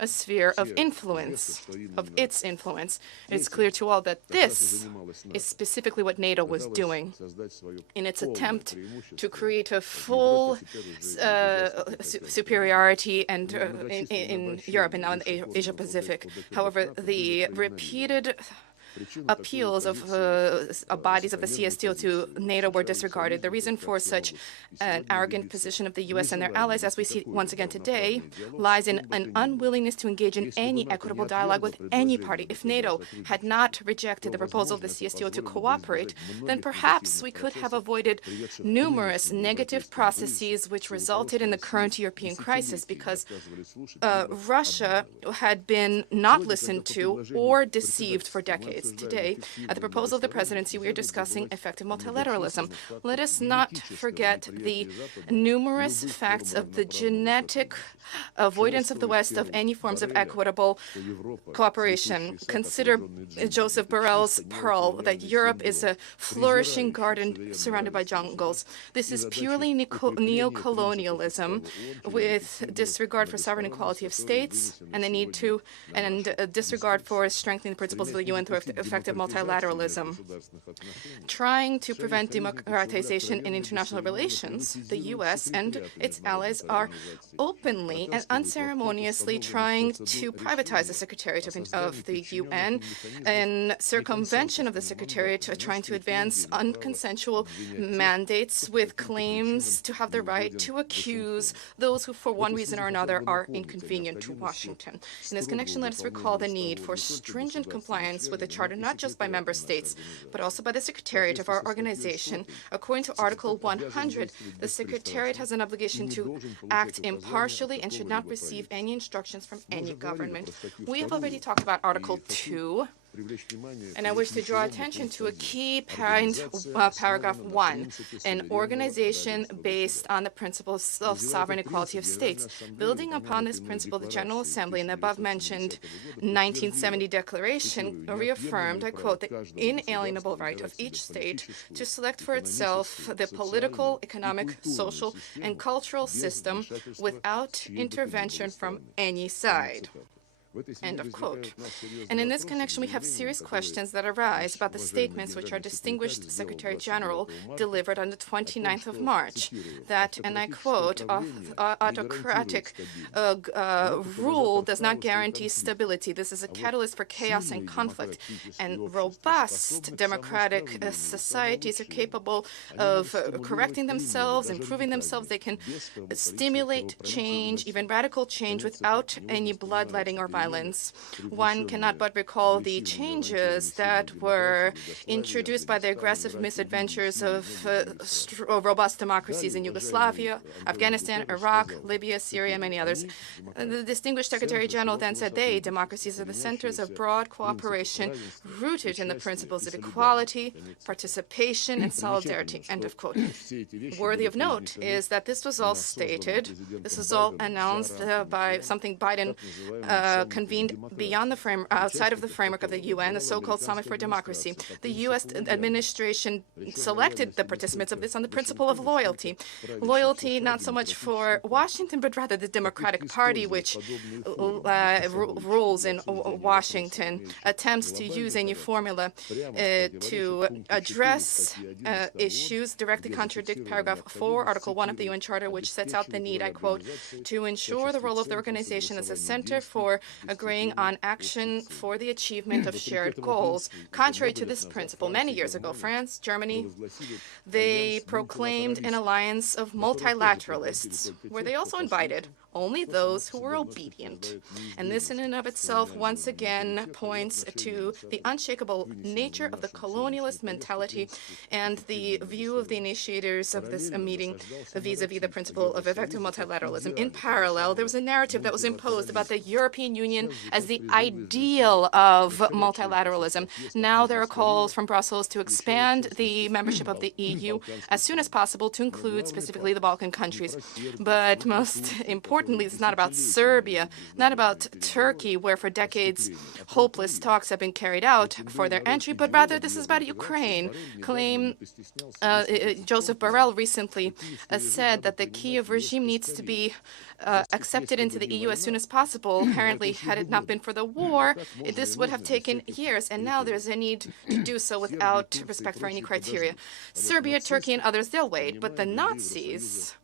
a sphere of influence, of its influence." It's clear to all that this is specifically what NATO was doing in its attempt to create a full superiority and in Europe and now in the Asia-Pacific. However, the repeated appeals of bodies of the CSTO to NATO were disregarded. The reason for such an arrogant position of the U.S. and their allies, as we see once again today, lies in an unwillingness to engage in any equitable dialogue with any party. If NATO had not rejected the proposal of the CSTO to cooperate, then perhaps we could have avoided numerous negative processes which resulted in the current European crisis, because Russia had been not listened to or deceived for decades. Today, at the proposal of the presidency, we are discussing effective multilateralism. Let us not forget the numerous facts of the genetic avoidance of the West of any forms of equitable cooperation. Consider Joseph Borrell's pearl, that Europe is a flourishing garden surrounded by jungles. This is purely neo-colonialism with disregard for sovereign equality of states and the need to, and disregard for strengthening the principles of the UN through effective multilateralism. Trying to prevent democratization in international relations, the U.S. and its allies are openly and unceremoniously trying to privatize the Secretariat of the UN in circumvention of the Secretariat, trying to advance unconsensual mandates with claims to have the right to accuse those who, for one reason or another, are inconvenient to Washington. In this connection, let us recall the need for stringent compliance with the Charter, not just by member states, but also by the Secretariat of our organization. According to Article 100, the Secretariat has an obligation to act impartially and should not receive any instructions from any government. We have already talked about Article 2, and I wish to draw attention to a key point, paragraph 1, an organization based on the principles of sovereign equality of states. Building upon this principle, the General Assembly in the above-mentioned 1970 declaration reaffirmed, I quote, the inalienable right of each state to select for itself the political, economic, social, and cultural system without intervention from any side. End of quote. And in this connection, we have serious questions that arise about the statements which our distinguished Secretary General delivered on the 29th of March, that, and I quote, autocratic rule does not guarantee stability. This is a catalyst for chaos and conflict, and robust democratic societies are capable of correcting themselves, improving themselves. They can stimulate change, even radical change, without any bloodletting or violence. One cannot but recall the changes that were introduced by the aggressive misadventures of robust democracies in Yugoslavia, Afghanistan, Iraq, Libya, Syria, and many others. The distinguished Secretary General then said democracies are the centers of broad cooperation rooted in the principles of equality, participation, and solidarity. End of quote. Worthy of note is that this was all stated, this was all announced by something Biden convened beyond the outside of the framework of the UN, the so-called Summit for Democracy. The U.S. administration selected the participants of this on the principle of loyalty. Loyalty not so much for Washington, but rather the Democratic Party, which rules in Washington, attempts to use a new formula to address issues directly contradict paragraph 4, Article 1 of the UN Charter, which sets out the need, I quote, to ensure the role of the organization as a center for agreeing on action for the achievement of shared goals. Contrary to this principle, many years ago, France, Germany, they proclaimed an alliance of multilateralists, where they also invited only those who were obedient. And this in and of itself once again points to the unshakable nature of the colonialist mentality and the view of the initiators of this meeting vis-a-vis the principle of effective multilateralism. In parallel, there was a narrative that was imposed about the European Union as the ideal of multilateralism. Now there are calls from Brussels to expand the membership of the EU as soon as possible to include specifically the Balkan countries. But most importantly, it's not about Serbia, not about Turkey, where for decades hopeless talks have been carried out for their entry, but rather this is about Ukraine. Joseph Borrell recently said that the Kiev regime needs to be accepted into the EU as soon as possible. Apparently, had it not been for the war, this would have taken years, and now there's a need to do so without respect for any criteria. Serbia, Turkey, and others, they'll wait, but the Nazis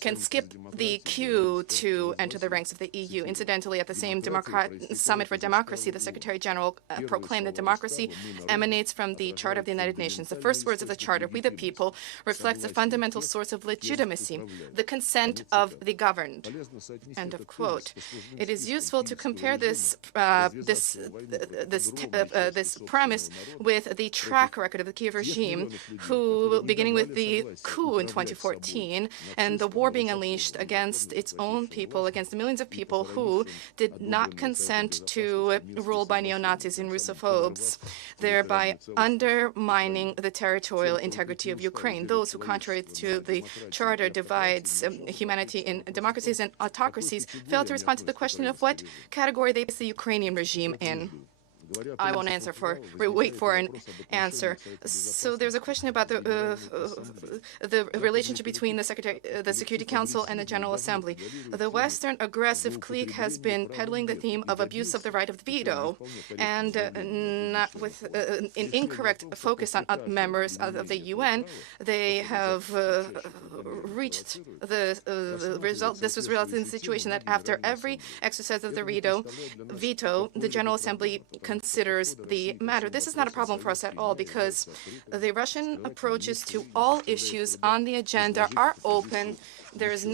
can skip the queue to enter the ranks of the EU. Incidentally, at the same Summit for Democracy, the Secretary General proclaimed that democracy emanates from the Charter of the United Nations. The first words of the Charter, "We the people," reflects a fundamental source of legitimacy, the consent of the governed. End of quote. It is useful to compare this premise with the track record of the Kiev regime, who, beginning with the coup in 2014, and the war being unleashed against its own people, against the millions of people who did not consent to rule by neo-Nazis and Russophobes, thereby undermining the territorial integrity of Ukraine. Those who, contrary to the Charter, divides humanity in democracies and autocracies, fail to respond to the question of what category they place the Ukrainian regime in. I won't wait for an answer. So there's a question about the relationship between the Security Council and the General Assembly. The Western aggressive clique has been peddling the theme of abuse of the right of veto, and not with an incorrect focus on members of the UN. They have reached the result. This was resulted in the situation that after every exercise of the veto, the General Assembly considers the matter. This is not a problem for us at all, because the Russian approaches to all issues on the agenda are open. There is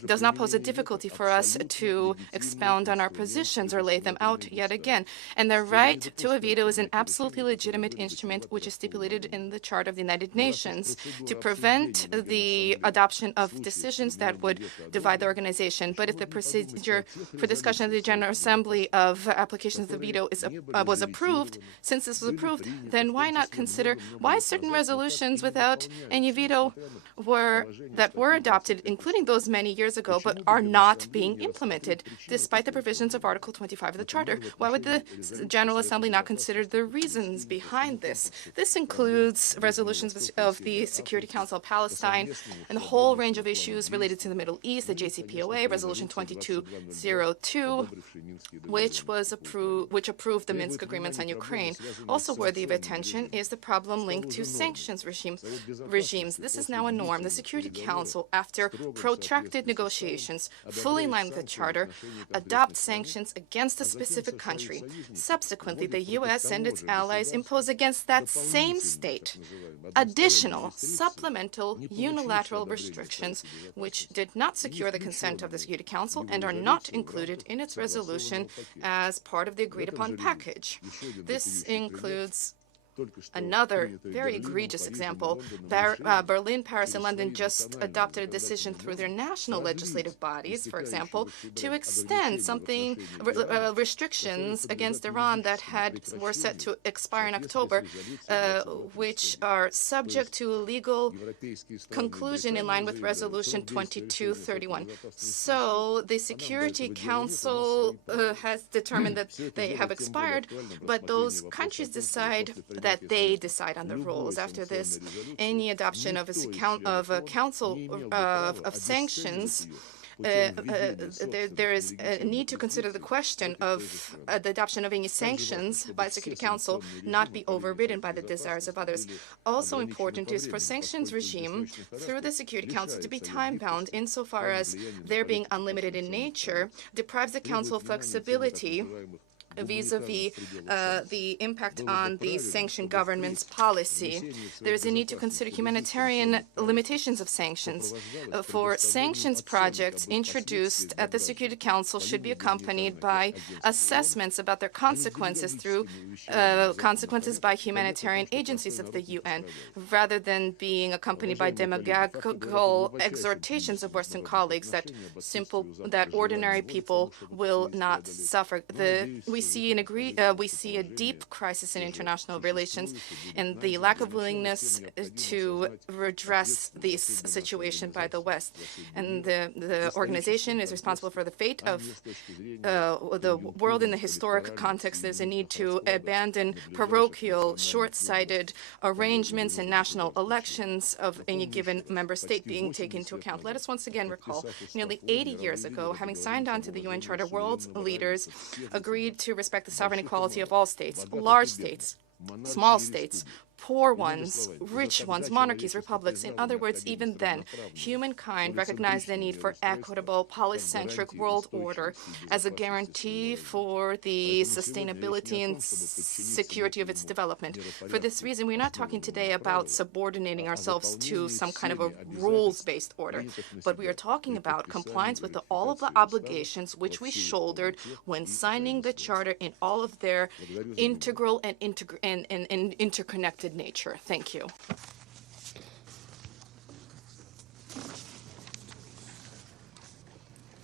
does not pose a difficulty for us to expound on our positions or lay them out yet again. And the right to a veto is an absolutely legitimate instrument which is stipulated in the Charter of the United Nations to prevent the adoption of decisions that would divide the organization. But if the procedure for discussion of the General Assembly of applications of the veto was approved, since this was approved, then why not consider why certain resolutions without any veto were adopted, including those many years ago, but are not being implemented, despite the provisions of Article 25 of the Charter. Why would the General Assembly not consider the reasons behind this? This includes resolutions of the Security Council of Palestine and the whole range of issues related to the Middle East, the JCPOA, Resolution 2202, which approved the Minsk agreements on Ukraine. Also worthy of attention is the problem linked to sanctions regimes. This is now a norm. The Security Council, after protracted negotiations, fully in line with the Charter, adopts sanctions against a specific country. Subsequently, the U.S. and its allies impose against that same state additional, supplemental, unilateral restrictions which did not secure the consent of the Security Council and are not included in its resolution as part of the agreed-upon package. This includes another very egregious example. Berlin, Paris, and London just adopted a decision through their national legislative bodies, for example, to extend restrictions against Iran that were set to expire in October, which are subject to a legal conclusion in line with Resolution 2231. So the Security Council has determined that they have expired, but those countries decide that they decide on the rules. After this, any adoption of a council of sanctions, there is a need to consider the question of the adoption of any sanctions by the Security Council not be overridden by the desires of others. Also important is for sanctions regime through the Security Council to be time-bound insofar as their being unlimited in nature deprives the Council of flexibility vis-a-vis the impact on the sanctioned government's policy. There is a need to consider humanitarian limitations of sanctions. For sanctions projects introduced at the Security Council should be accompanied by assessments about their consequences through consequences by humanitarian agencies of the UN, rather than being accompanied by demagogical exhortations of Western colleagues that ordinary people will not suffer. We see a deep crisis in international relations and the lack of willingness to redress this situation by the West. And the organization is responsible for the fate of the world in the historic context. There's a need to abandon parochial, short-sighted arrangements and national elections of any given member state being taken into account. Let us once again recall, nearly 80 years ago, having signed on to the UN Charter, world leaders agreed to respect the sovereign equality of all states, large states, small states, poor ones, rich ones, monarchies, republics. In other words, even then, humankind recognized the need for equitable, polycentric world order as a guarantee for the sustainability and security of its development. For this reason, we're not talking today about subordinating ourselves to some kind of a rules-based order, but we are talking about compliance with all of the obligations which we shouldered when signing the Charter in all of their integral and interconnected nature. Thank you.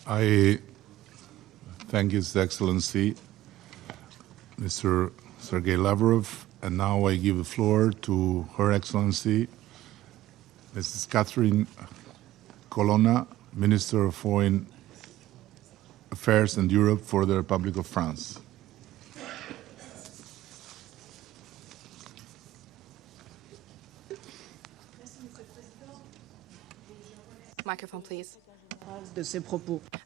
I thank His Excellency, Mr. Sergei Lavrov, and now I give the floor to Her Excellency, Mrs. Catherine Colonna, Minister of Foreign Affairs and Europe for the Republic of France. Microphone, please.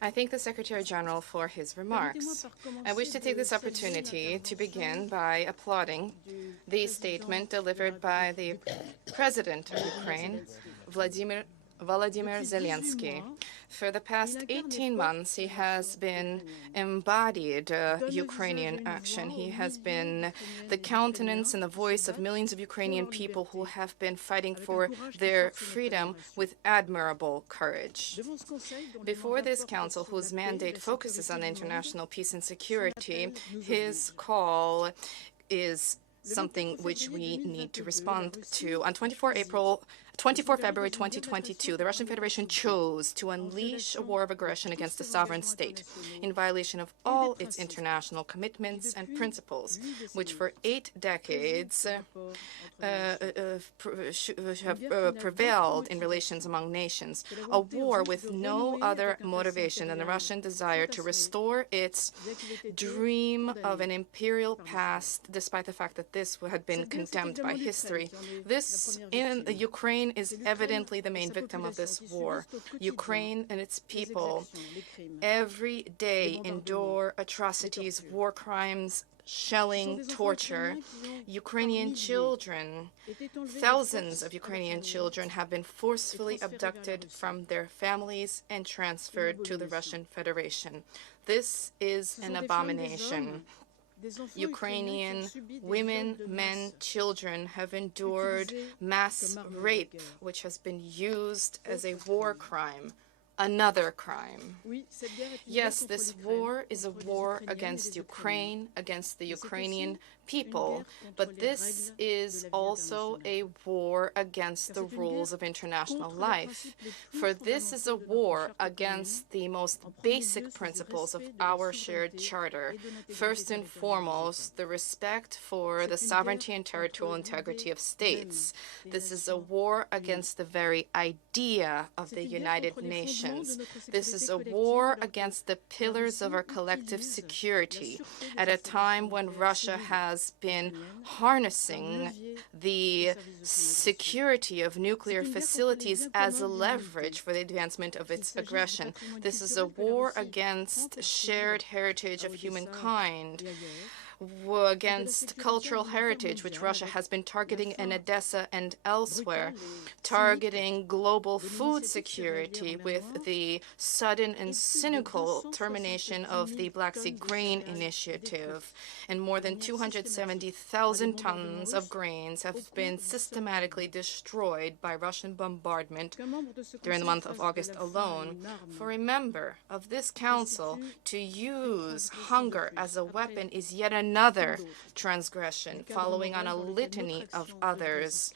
I thank the Secretary General for his remarks. I wish to take this opportunity to begin by applauding the statement delivered by the President of Ukraine, Volodymyr Zelensky. For the past 18 months, he has been embodied Ukrainian action. He has been the countenance and the voice of millions of Ukrainian people who have been fighting for their freedom with admirable courage. Before this council, whose mandate focuses on international peace and security, his call is something which we need to respond to. On 24 24 February 2022, the Russian Federation chose to unleash a war of aggression against a sovereign state in violation of all its international commitments and principles, which for 8 decades have prevailed in relations among nations. A war with no other motivation than the Russian desire to restore its dream of an imperial past, despite the fact that this had been condemned by history. This in Ukraine is evidently the main victim of this war. Ukraine and its people every day endure atrocities, war crimes, shelling, torture. Ukrainian children, thousands of Ukrainian children have been forcefully abducted from their families and transferred to the Russian Federation. This is an abomination. Ukrainian women, men, children have endured mass rape, which has been used as a war crime. Another crime. Yes, this war is a war against Ukraine, against the Ukrainian people, but this is also a war against the rules of international life. For this is a war against the most basic principles of our shared charter. First and foremost, the respect for the sovereignty and territorial integrity of states. This is a war against the very idea of the United Nations. This is a war against the pillars of our collective security at a time when Russia has been harnessing the security of nuclear facilities as a leverage for the advancement of its aggression. This is a war against shared heritage of humankind, against cultural heritage, which Russia has been targeting in Odessa and elsewhere, targeting global food security with the sudden and cynical termination of the Black Sea Grain Initiative. And more than 270,000 tons of grains have been systematically destroyed by Russian bombardment during the month of August alone. For a member of this council to use hunger as a weapon is yet another transgression, following on a litany of others.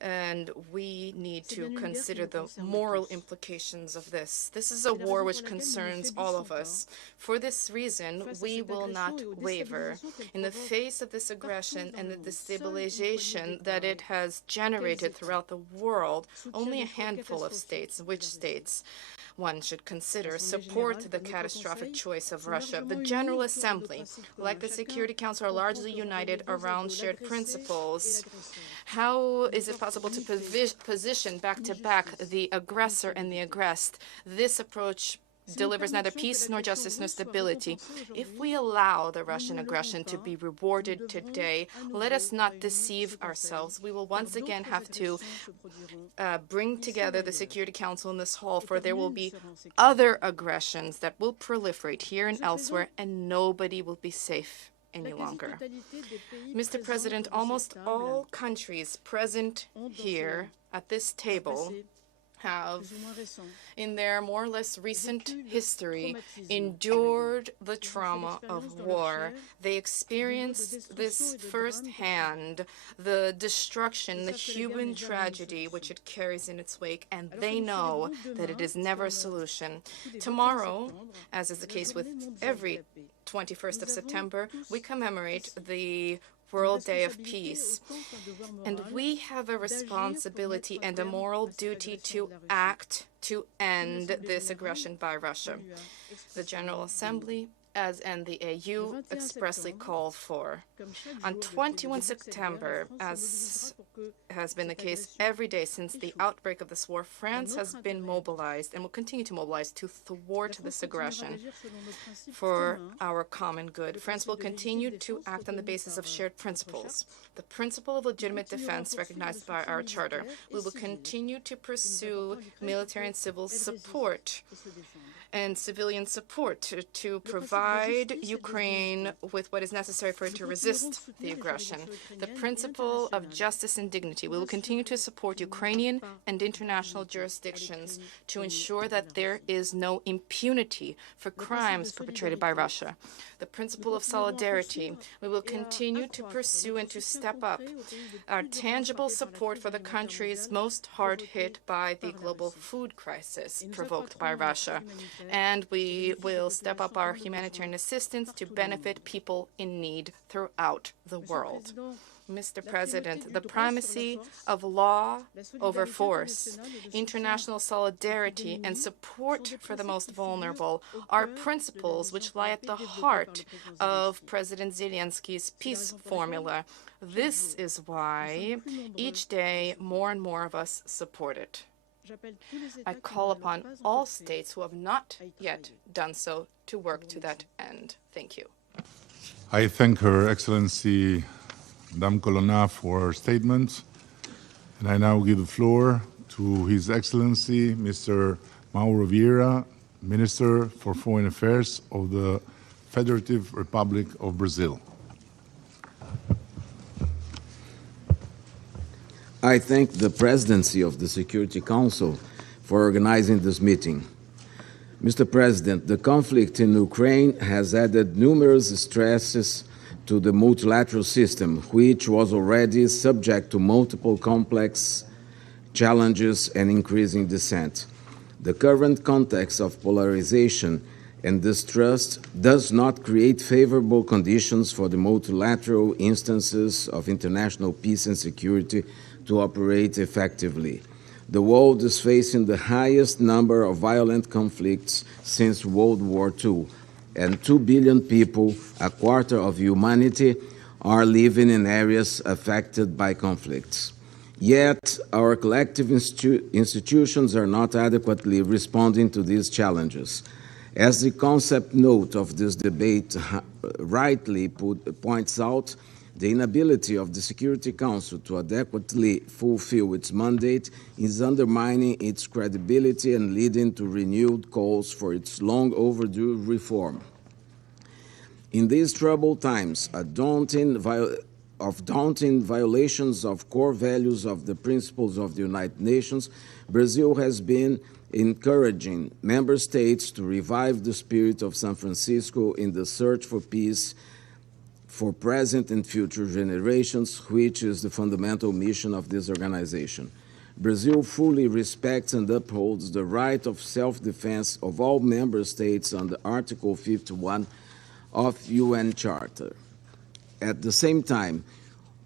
And we need to consider the moral implications of this. This is a war which concerns all of us. For this reason, we will not waver. In the face of this aggression and the destabilization that it has generated throughout the world, only a handful of states, which states one should consider, support the catastrophic choice of Russia. The General Assembly, like the Security Council, are largely united around shared principles. How is it possible to position back-to-back the aggressor and the aggressed? This approach delivers neither peace nor justice nor stability. If we allow the Russian aggression to be rewarded today, let us not deceive ourselves. We will once again have to bring together the Security Council in this hall, for there will be other aggressions that will proliferate here and elsewhere, and nobody will be safe any longer. Mr. President, almost all countries present here at this table have, in their more or less recent history, endured the trauma of war. They experienced this firsthand, the destruction, the human tragedy which it carries in its wake, and they know that it is never a solution. Tomorrow, as is the case with every 21st of September, we commemorate the World Day of Peace. And we have a responsibility and a moral duty to act to end this aggression by Russia. The General Assembly and the AU expressly call for. On 21 September, as has been the case every day since the outbreak of this war, France has been mobilized and will continue to mobilize to thwart this aggression for our common good. France will continue to act on the basis of shared principles. The principle of legitimate defense recognized by our charter. We will continue to pursue military and civil support and civilian support to provide Ukraine with what is necessary for it to resist the aggression. The principle of justice and dignity. We will continue to support Ukrainian and international jurisdictions to ensure that there is no impunity for crimes perpetrated by Russia. The principle of solidarity. We will continue to pursue and to step up our tangible support for the countries most hard hit by the global food crisis provoked by Russia. And we will step up our humanitarian assistance to benefit people in need throughout the world. Mr. President, the primacy of law over force, international solidarity, and support for the most vulnerable are principles which lie at the heart of President Zelensky's peace formula. This is why each day more and more of us support it. I call upon all states who have not yet done so to work to that end. Thank you. I thank Her Excellency Madame Colonna for her statement. And I now give the floor to His Excellency Mr. Mauro Vieira, Minister for Foreign Affairs of the Federative Republic of Brazil. I thank the Presidency of the Security Council for organizing this meeting. Mr. President, the conflict in Ukraine has added numerous stresses to the multilateral system, which was already subject to multiple complex challenges and increasing dissent. The current context of polarization and distrust does not create favorable conditions for the multilateral instances of international peace and security to operate effectively. The world is facing the highest number of violent conflicts since World War II, and 2 billion people, a quarter of humanity, are living in areas affected by conflicts. Yet, our collective institutions are not adequately responding to these challenges. As the concept note of this debate rightly points out, the inability of the Security Council to adequately fulfill its mandate is undermining its credibility and leading to renewed calls for its long overdue reform. In these troubled times, daunting violations of core values of the principles of the United Nations, Brazil has been encouraging member states to revive the spirit of San Francisco in the search for peace for present and future generations, which is the fundamental mission of this organization. Brazil fully respects and upholds the right of self-defense of all member states under Article 51 of UN Charter. At the same time,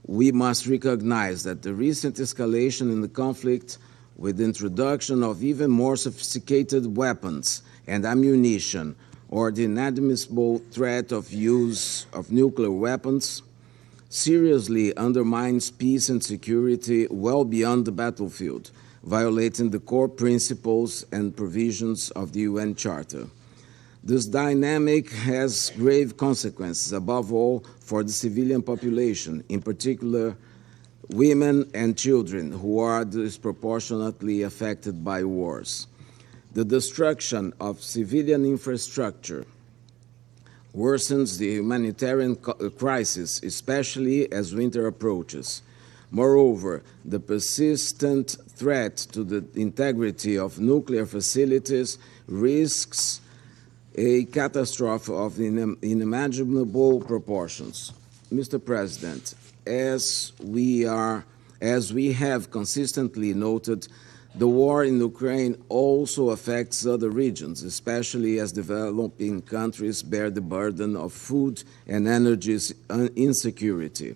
we must recognize that the recent escalation in the conflict, with the introduction of even more sophisticated weapons and ammunition, or the inadmissible threat of use of nuclear weapons, seriously undermines peace and security well beyond the battlefield, violating the core principles and provisions of the UN Charter. This dynamic has grave consequences, above all for the civilian population, in particular women and children, who are disproportionately affected by wars. The destruction of civilian infrastructure worsens the humanitarian crisis, especially as winter approaches. Moreover, the persistent threat to the integrity of nuclear facilities risks a catastrophe of unimaginable proportions. Mr. President, as we have consistently noted, the war in Ukraine also affects other regions, especially as developing countries bear the burden of food and energy insecurity.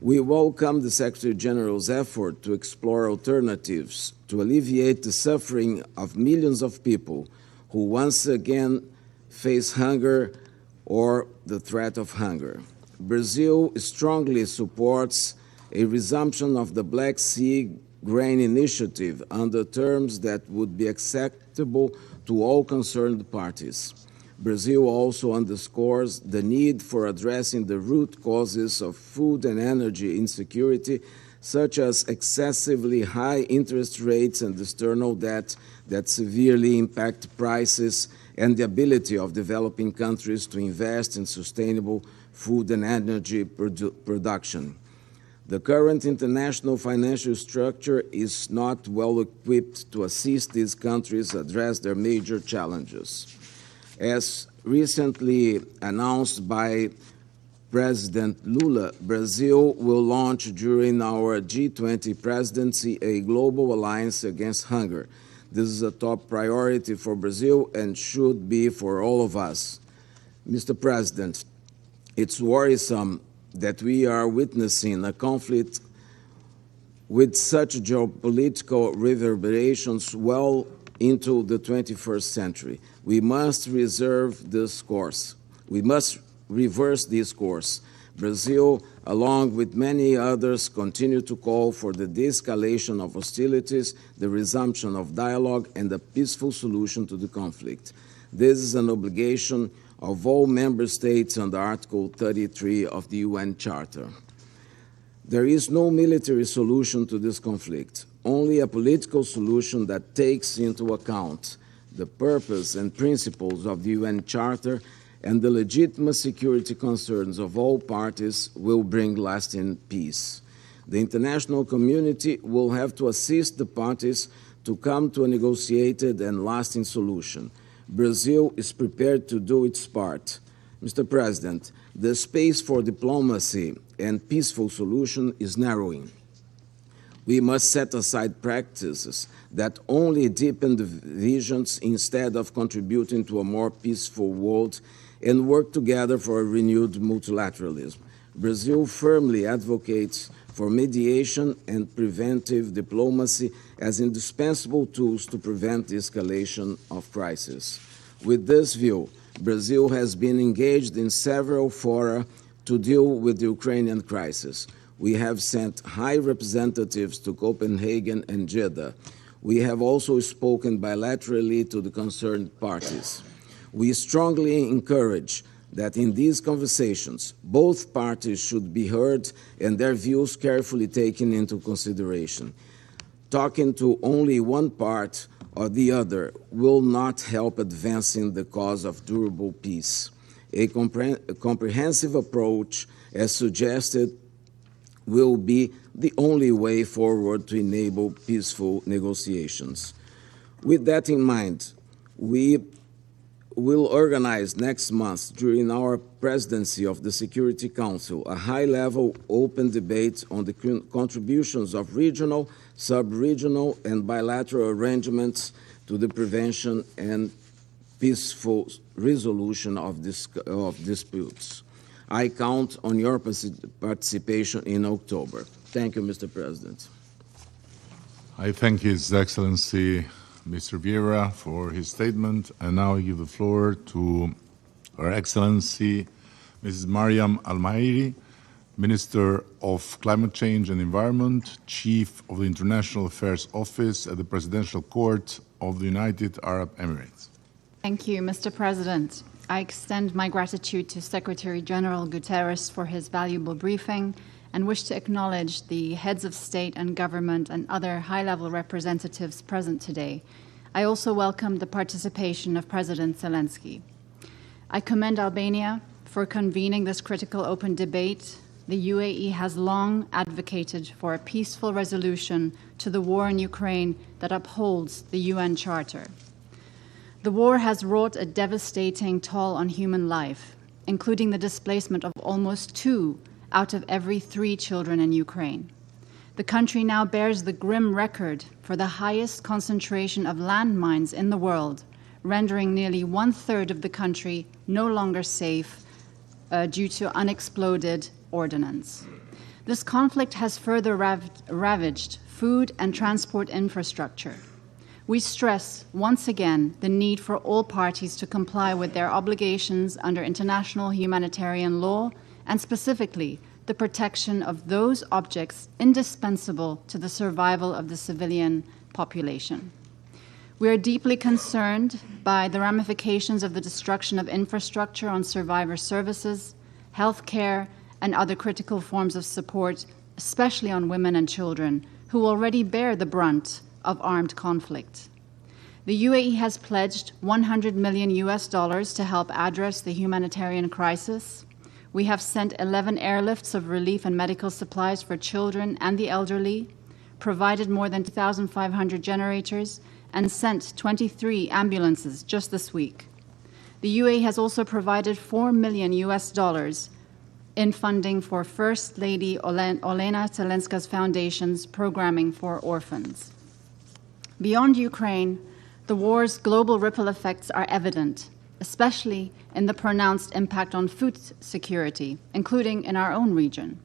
We welcome the Secretary General's effort to explore alternatives to alleviate the suffering of millions of people who once again face hunger or the threat of hunger. Brazil strongly supports a resumption of the Black Sea Grain Initiative under terms that would be acceptable to all concerned parties. Brazil also underscores the need for addressing the root causes of food and energy insecurity, such as excessively high interest rates and external debt that severely impact prices and the ability of developing countries to invest in sustainable food and energy production. The current international financial structure is not well equipped to assist these countries address their major challenges. As recently announced by President Lula, Brazil will launch during our G20 presidency a global alliance against hunger. This is a top priority for Brazil and should be for all of us. Mr. President, it's worrisome that we are witnessing a conflict with such geopolitical reverberations well into the 21st century. We must reverse this course. Brazil, along with many others, continue to call for the de-escalation of hostilities, the resumption of dialogue, and a peaceful solution to the conflict. This is an obligation of all member states under Article 33 of the UN Charter. There is no military solution to this conflict, only a political solution that takes into account the purpose and principles of the UN Charter and the legitimate security concerns of all parties will bring lasting peace. The international community will have to assist the parties to come to a negotiated and lasting solution. Brazil is prepared to do its part. Mr. President, the space for diplomacy and peaceful solution is narrowing. We must set aside practices that only deepen divisions instead of contributing to a more peaceful world and work together for a renewed multilateralism. Brazil firmly advocates for mediation and preventive diplomacy as indispensable tools to prevent the escalation of crisis. With this view, Brazil has been engaged in several fora to deal with the Ukrainian crisis. We have sent high representatives to Copenhagen and Jeddah. We have also spoken bilaterally to the concerned parties. We strongly encourage that in these conversations, both parties should be heard and their views carefully taken into consideration. Talking to only one part or the other will not help advancing the cause of durable peace. A comprehensive approach, as suggested, will be the only way forward to enable peaceful negotiations. With that in mind, we will organize next month, during our presidency of the Security Council, a high-level open debate on the contributions of regional, sub-regional, and bilateral arrangements to the prevention and peaceful resolution of disputes. I count on your participation in October. Thank you, Mr. President. I thank His Excellency Mr. Vieira for his statement, and now I give the floor to Her Excellency Mrs. Mariam Al-Mairi, Minister of Climate Change and Environment, Chief of the International Affairs Office at the Presidential Court of the United Arab Emirates. Thank you, Mr. President. I extend my gratitude to Secretary General Guterres for his valuable briefing and wish to acknowledge the heads of state and government and other high-level representatives present today. I also welcome the participation of President Zelensky. I commend Albania for convening this critical open debate. The UAE has long advocated for a peaceful resolution to the war in Ukraine that upholds the UN Charter. The war has wrought a devastating toll on human life, including the displacement of almost 2 out of every 3 children in Ukraine. The country now bears the grim record for the highest concentration of landmines in the world, rendering nearly 1/3 of the country no longer safe due to unexploded ordnance. This conflict has further ravaged food and transport infrastructure. We stress once again the need for all parties to comply with their obligations under international humanitarian law and specifically the protection of those objects indispensable to the survival of the civilian population. We are deeply concerned by the ramifications of the destruction of infrastructure on survivor services, health care, and other critical forms of support, especially on women and children, who already bear the brunt of armed conflict. The UAE has pledged $100 million to help address the humanitarian crisis. We have sent 11 airlifts of relief and medical supplies for children and the elderly, provided more than 2,500 generators, and sent 23 ambulances just this week. The UAE has also provided $4 million in funding for First Lady Olena Zelenska's foundation's programming for orphans. Beyond Ukraine, the war's global ripple effects are evident, especially in the pronounced impact on food security, including in our own region.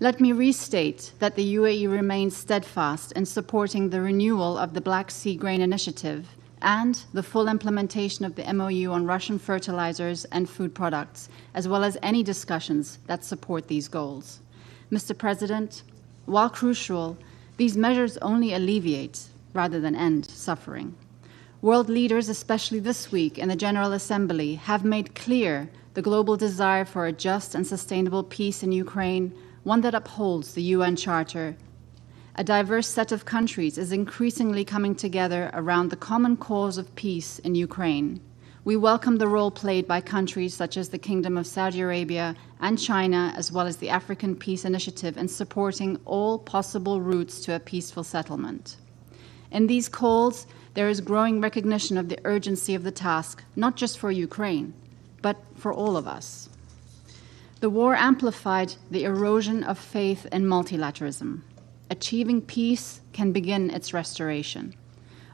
Let me restate that the UAE remains steadfast in supporting the renewal of the Black Sea Grain Initiative and the full implementation of the MOU on Russian fertilizers and food products, as well as any discussions that support these goals. Mr. President, while crucial, these measures only alleviate rather than end suffering. World leaders, especially this week in the General Assembly, have made clear the global desire for a just and sustainable peace in Ukraine, one that upholds the UN Charter. A diverse set of countries is increasingly coming together around the common cause of peace in Ukraine. We welcome the role played by countries such as the Kingdom of Saudi Arabia and China, as well as the African Peace Initiative, in supporting all possible routes to a peaceful settlement. In these calls, there is growing recognition of the urgency of the task, not just for Ukraine, but for all of us. The war amplified the erosion of faith in multilateralism. Achieving peace can begin its restoration.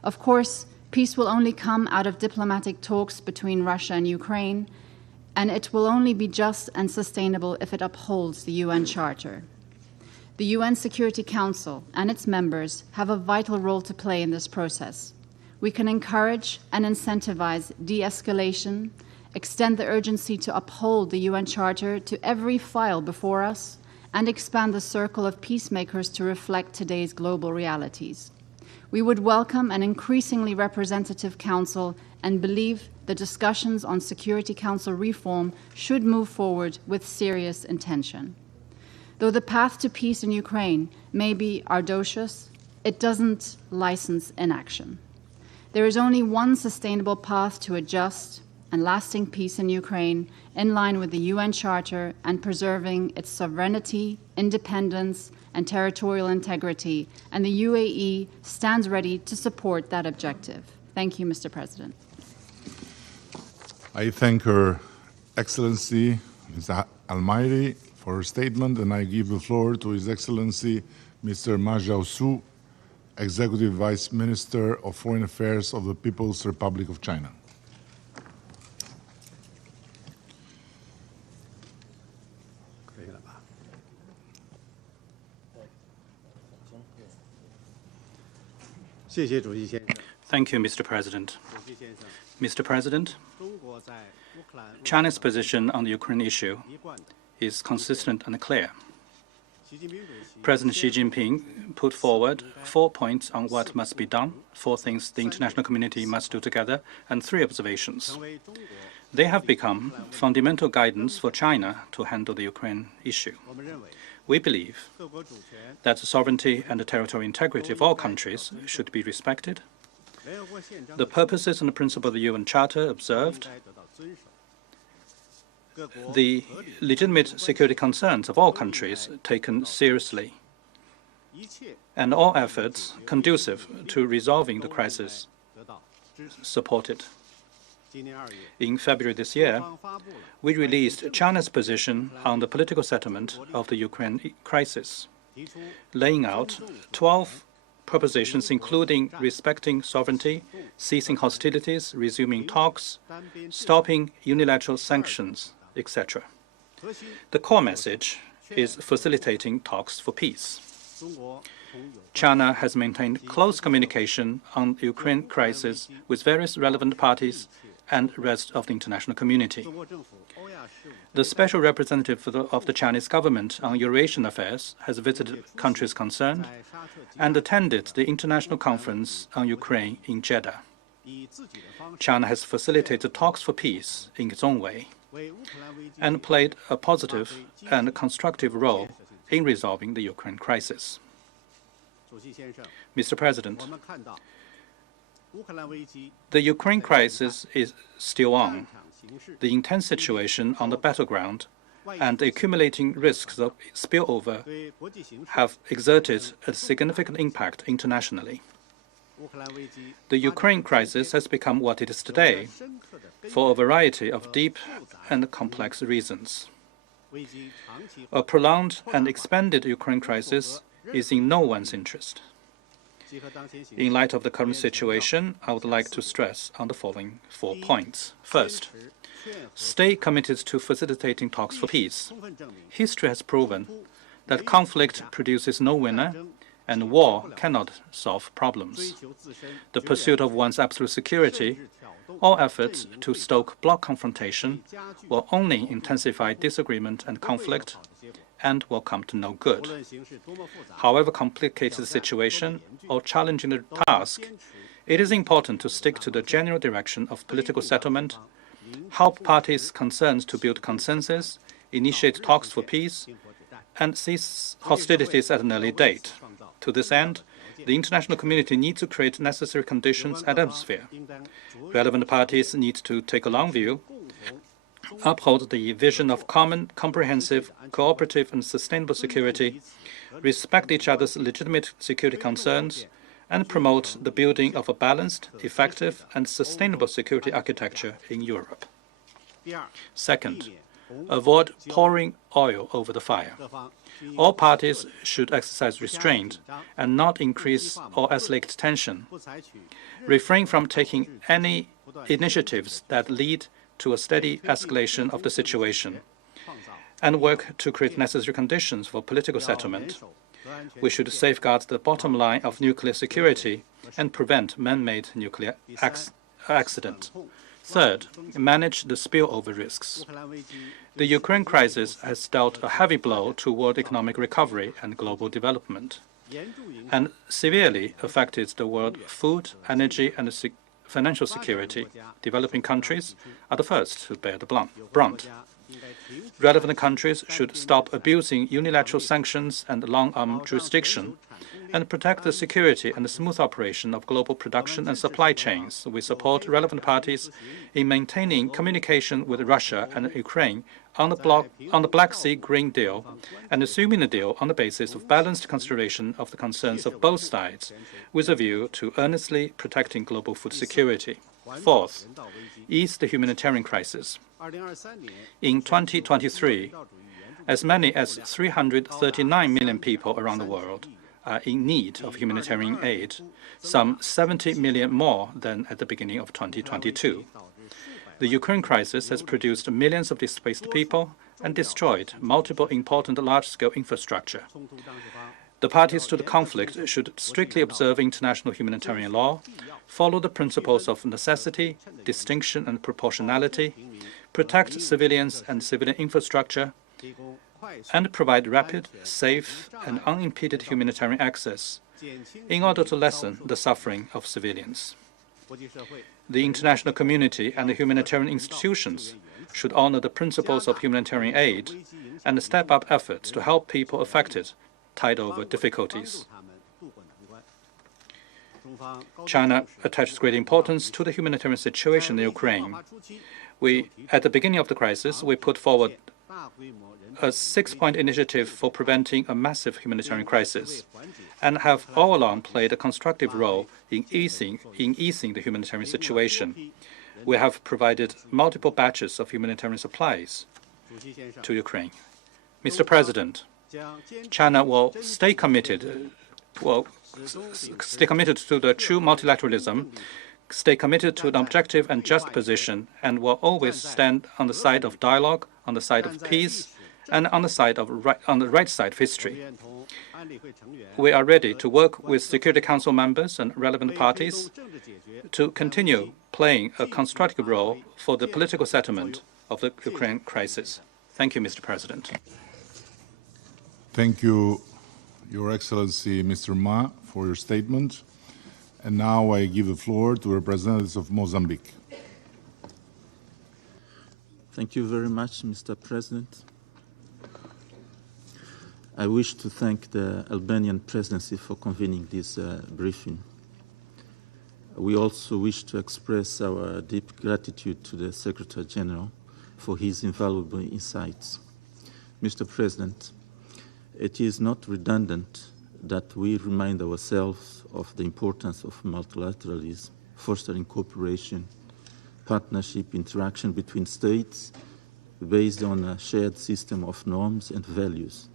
Of course, peace will only come out of diplomatic talks between Russia and Ukraine, and it will only be just and sustainable if it upholds the UN Charter. The UN Security Council and its members have a vital role to play in this process. We can encourage and incentivize de-escalation, extend the urgency to uphold the UN Charter to every file before us, and expand the circle of peacemakers to reflect today's global realities. We would welcome an increasingly representative council and believe the discussions on Security Council reform should move forward with serious intention. Though the path to peace in Ukraine may be arduous, it doesn't license inaction. There is only one sustainable path to a just and lasting peace in Ukraine, in line with the UN Charter and preserving its sovereignty, independence, and territorial integrity, and the UAE stands ready to support that objective. Thank you, Mr. President. I thank Her Excellency, Ms. Almairi, for her statement, and I give the floor to His Excellency, Mr. Ma Jiaosu, Executive Vice Minister of Foreign Affairs of the People's Republic of China. Thank you, Mr. President. Mr. President, China's position on the Ukraine issue is consistent and clear. President Xi Jinping put forward 4 points on what must be done, 4 things the international community must do together, and 3 observations. They have become fundamental guidance for China to handle the Ukraine issue. We believe that the sovereignty and the territorial integrity of all countries should be respected. The purposes and the principle of the UN Charter observed. The legitimate security concerns of all countries taken seriously, and all efforts conducive to resolving the crisis supported. In February this year, we released China's position on the political settlement of the Ukraine crisis, laying out 12 propositions, including respecting sovereignty, ceasing hostilities, resuming talks, stopping unilateral sanctions, etc. The core message is facilitating talks for peace. China has maintained close communication on the Ukraine crisis with various relevant parties and the rest of the international community. The special representative of the Chinese government on Eurasian affairs has visited countries concerned and attended the International Conference on Ukraine in Jeddah. China has facilitated talks for peace in its own way and played a positive and constructive role in resolving the Ukraine crisis. Mr. President, The Ukraine crisis is still on. The intense situation on the battleground and the accumulating risks of spillover have exerted a significant impact internationally. The Ukraine crisis has become what it is today for a variety of deep and complex reasons. A prolonged and expanded Ukraine crisis is in no one's interest. In light of the current situation, I would like to stress on the following 4 points. First, stay committed to facilitating talks for peace. History has proven that conflict produces no winner, and war cannot solve problems. The pursuit of one's absolute security, all efforts to stoke bloc confrontation, will only intensify disagreement and conflict and will come to no good. However complicated the situation or challenging the task, it is important to stick to the general direction of political settlement, help parties concerned to build consensus, initiate talks for peace, and cease hostilities at an early date. To this end, the international community needs to create necessary conditions and atmosphere. Relevant parties need to take a long view, uphold the vision of common, comprehensive, cooperative, and sustainable security, respect each other's legitimate security concerns, and promote the building of a balanced, effective, and sustainable security architecture in Europe. Second, avoid pouring oil over the fire. All parties should exercise restraint and not increase or escalate tension. Refrain from taking any initiatives that lead to a steady escalation of the situation, and work to create necessary conditions for political settlement. We should safeguard the bottom line of nuclear security and prevent man-made nuclear accident. Third, manage the spillover risks. The Ukraine crisis has dealt a heavy blow to world economic recovery and global development, and severely affected the world food, energy, and financial security. Developing countries are the first to bear the brunt. Relevant countries should stop abusing unilateral sanctions and long-arm jurisdiction and protect the security and the smooth operation of global production and supply chains. We support relevant parties in maintaining communication with Russia and Ukraine on the Black Sea Green Deal and assuming the deal on the basis of balanced consideration of the concerns of both sides, with a view to earnestly protecting global food security. Fourth, ease the humanitarian crisis. In 2023, as many as 339 million people around the world are in need of humanitarian aid, some 70 million more than at the beginning of 2022. The Ukraine crisis has produced millions of displaced people and destroyed multiple important large-scale infrastructure. The parties to the conflict should strictly observe international humanitarian law, follow the principles of necessity, distinction, and proportionality, protect civilians and civilian infrastructure, and provide rapid, safe, and unimpeded humanitarian access in order to lessen the suffering of civilians. The international community and the humanitarian institutions should honor the principles of humanitarian aid and step up efforts to help people affected, tide over difficulties. China attaches great importance to the humanitarian situation in Ukraine. At the beginning of the crisis, we put forward a 6-point initiative for preventing a massive humanitarian crisis, and have all along played a constructive role in easing the humanitarian situation. We have provided multiple batches of humanitarian supplies to Ukraine. Mr. President, China will stay committed to the true multilateralism, stay committed to an objective and just position, and will always stand on the side of dialogue, on the side of peace, and on the right side of history. We are ready to work with Security Council members and relevant parties to continue playing a constructive role for the political settlement of the Ukraine crisis. Thank you, Mr. President. Thank you, Your Excellency, Mr. Ma, for your statement. And now I give the floor to representatives of Mozambique. Thank you very much, Mr. President. I wish to thank the Albanian presidency for convening this briefing. We also wish to express our deep gratitude to the Secretary General for his invaluable insights. Mr. President, it is not redundant that we remind ourselves of the importance of multilateralism, fostering cooperation, partnership, interaction between states based on a shared system of norms and values.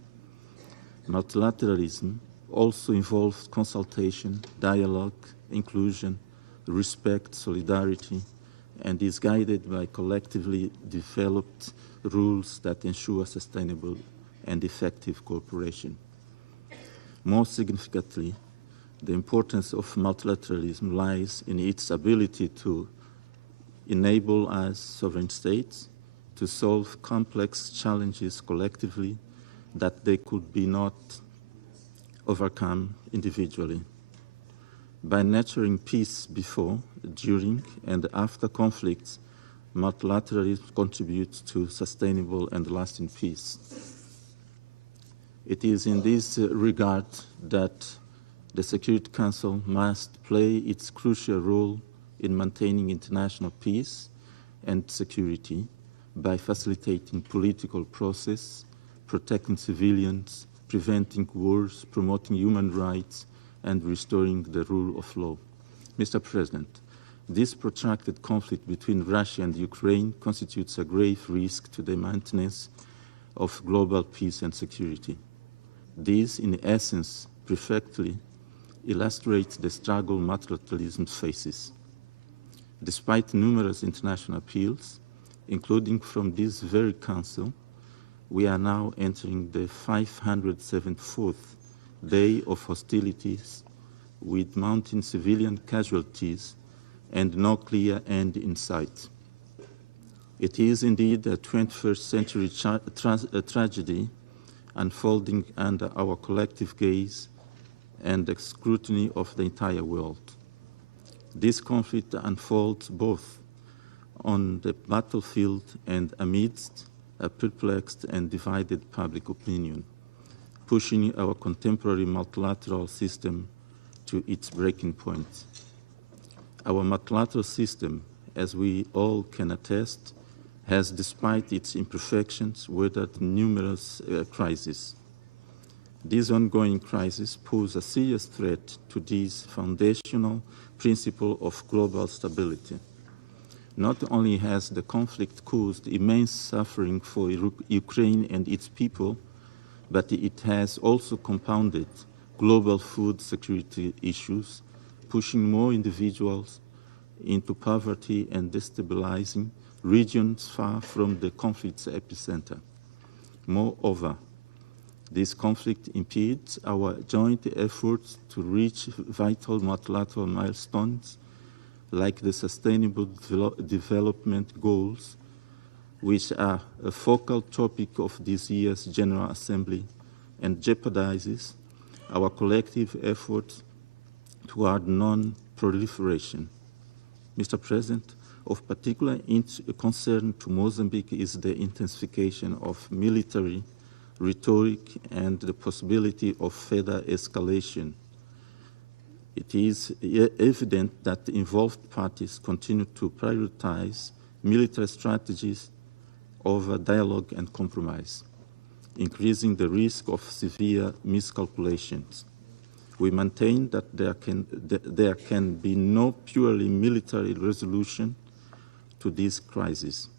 Multilateralism also involves consultation, dialogue, inclusion, respect, solidarity, and is guided by collectively developed rules that ensure sustainable and effective cooperation. More significantly, the importance of multilateralism lies in its ability to enable us, sovereign states, to solve complex challenges collectively that they could be not overcome individually. By nurturing peace before, during, and after conflicts, multilateralism contributes to sustainable and lasting peace. It is in this regard that the Security Council must play its crucial role in maintaining international peace and security by facilitating political process, protecting civilians, preventing wars, promoting human rights, and restoring the rule of law. Mr. President, this protracted conflict between Russia and Ukraine constitutes a grave risk to the maintenance of global peace and security. This, in essence, perfectly illustrates the struggle multilateralism faces. Despite numerous international appeals, including from this very Council, we are now entering the 574th day of hostilities with mounting civilian casualties and no clear end in sight. It is indeed a 21st century tragedy unfolding under our collective gaze and the scrutiny of the entire world. This conflict unfolds both on the battlefield and amidst a perplexed and divided public opinion, pushing our contemporary multilateral system to its breaking point. Our multilateral system, as we all can attest, has, despite its imperfections, weathered numerous crises. These ongoing crises pose a serious threat to this foundational principle of global stability. Not only has the conflict caused immense suffering for Ukraine and its people, but it has also compounded global food security issues, pushing more individuals into poverty and destabilizing regions far from the conflict's epicenter. Moreover, this conflict impedes our joint efforts to reach vital multilateral milestones like the Sustainable Development Goals, which are a focal topic of this year's General Assembly, and jeopardizes our collective efforts toward non-proliferation. Mr. President, of particular concern to Mozambique is the intensification of military rhetoric and the possibility of further escalation. It is evident that the involved parties continue to prioritize military strategies over dialogue and compromise, increasing the risk of severe miscalculations. We maintain that there can be no purely military resolution to this crisis.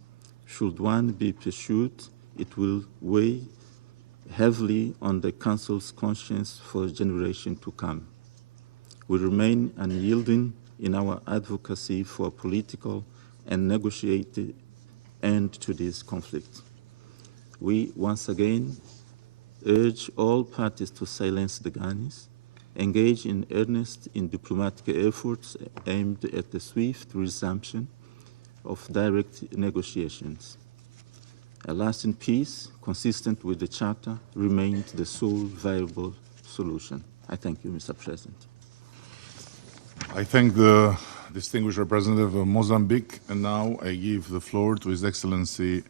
Should one be pursued, it will weigh heavily on the Council's conscience for a generation to come. We remain unyielding in our advocacy for a political and negotiated end to this conflict. We once again urge all parties to silence the guns, engage in earnest in diplomatic efforts aimed at the swift resumption of direct negotiations. A lasting peace, consistent with the Charter, remains the sole viable solution. I thank you, Mr. President. I thank the distinguished representative of Mozambique, and now I give the floor to His Excellency,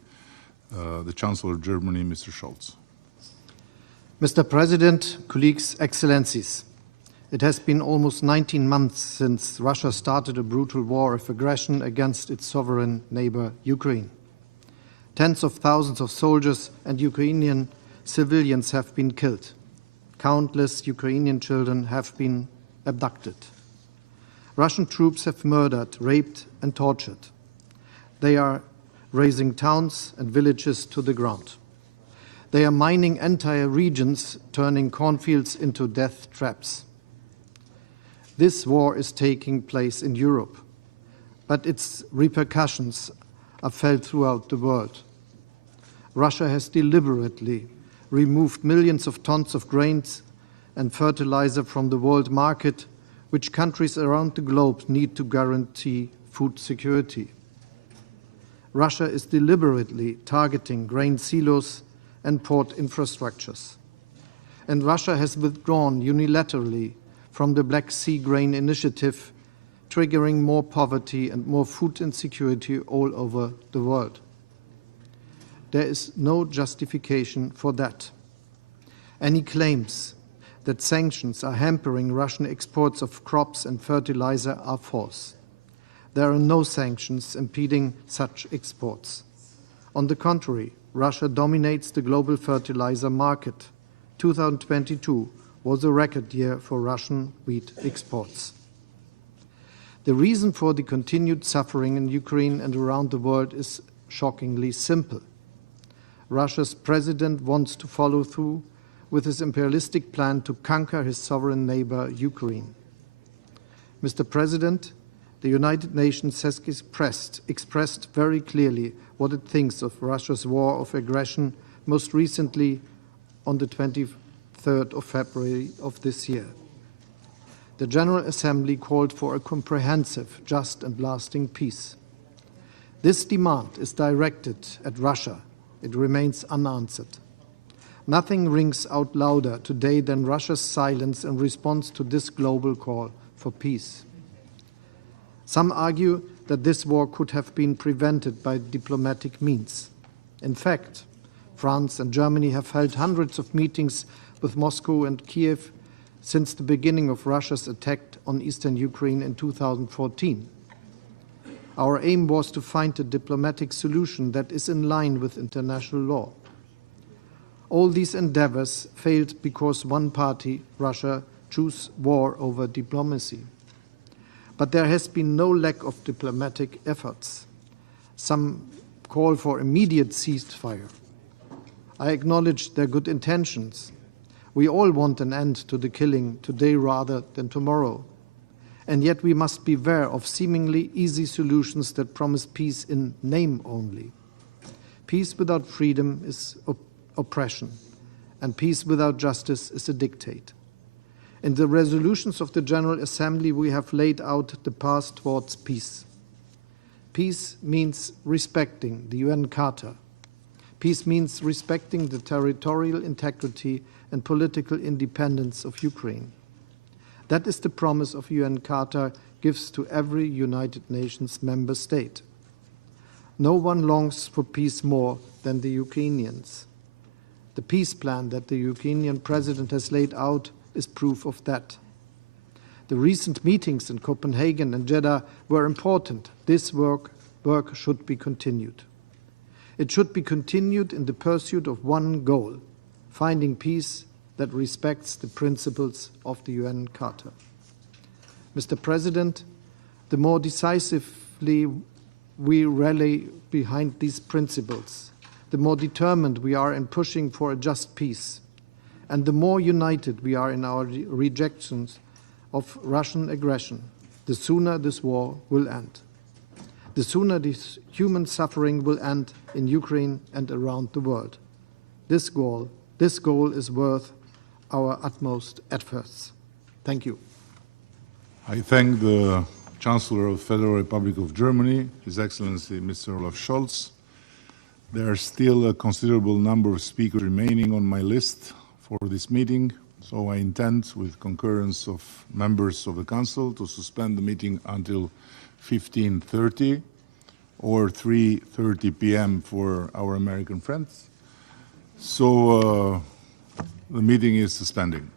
the Chancellor of Germany, Mr. Scholz. Mr. President, colleagues, excellencies, It has been almost 19 months since Russia started a brutal war of aggression against its sovereign neighbor, Ukraine. Tens of thousands of soldiers and Ukrainian civilians have been killed. Countless Ukrainian children have been abducted. Russian troops have murdered, raped, and tortured. They are razing towns and villages to the ground. They are mining entire regions, turning cornfields into death traps. This war is taking place in Europe, but its repercussions are felt throughout the world. Russia has deliberately removed millions of tons of grains and fertilizer from the world market, which countries around the globe need to guarantee food security. Russia is deliberately targeting grain silos and port infrastructures. And Russia has withdrawn unilaterally from the Black Sea Grain Initiative, triggering more poverty and more food insecurity all over the world. There is no justification for that. Any claims that sanctions are hampering Russian exports of crops and fertilizer are false. There are no sanctions impeding such exports. On the contrary, Russia dominates the global fertilizer market. 2022 was a record year for Russian wheat exports. The reason for the continued suffering in Ukraine and around the world is shockingly simple. Russia's president wants to follow through with his imperialistic plan to conquer his sovereign neighbor, Ukraine. Mr. President, the United Nations has expressed very clearly what it thinks of Russia's war of aggression, most recently on the 23rd of February of this year. The General Assembly called for a comprehensive, just and lasting peace. This demand is directed at Russia. It remains unanswered. Nothing rings out louder today than Russia's silence in response to this global call for peace. Some argue that this war could have been prevented by diplomatic means. In fact, France and Germany have held hundreds of meetings with Moscow and Kiev since the beginning of Russia's attack on eastern Ukraine in 2014. Our aim was to find a diplomatic solution that is in line with international law. All these endeavors failed because one party, Russia, chose war over diplomacy. But there has been no lack of diplomatic efforts. Some call for immediate ceasefire. I acknowledge their good intentions. We all want an end to the killing today rather than tomorrow. And yet we must beware of seemingly easy solutions that promise peace in name only. Peace without freedom is oppression, and peace without justice is a dictate. In the resolutions of the General Assembly, we have laid out the path towards peace. Peace means respecting the UN Charter. Peace means respecting the territorial integrity and political independence of Ukraine. That is the promise of UN Charter gives to every United Nations member state. No one longs for peace more than the Ukrainians. The peace plan that the Ukrainian president has laid out is proof of that. The recent meetings in Copenhagen and Jeddah were important. This work should be continued. It should be continued in the pursuit of one goal, finding peace that respects the principles of the UN Charter. Mr. President, the more decisively we rally behind these principles, the more determined we are in pushing for a just peace, and the more united we are in our rejections of Russian aggression, the sooner this war will end. The sooner this human suffering will end in Ukraine and around the world. This goal is worth our utmost efforts. Thank you. I thank the Chancellor of the Federal Republic of Germany, His Excellency Mr. Olaf Scholz. There are still a considerable number of speakers remaining on my list for this meeting, so I intend, with concurrence of members of the Council, to suspend the meeting until 15:30 or 3:30 p.m. for our American friends. So the meeting is suspending.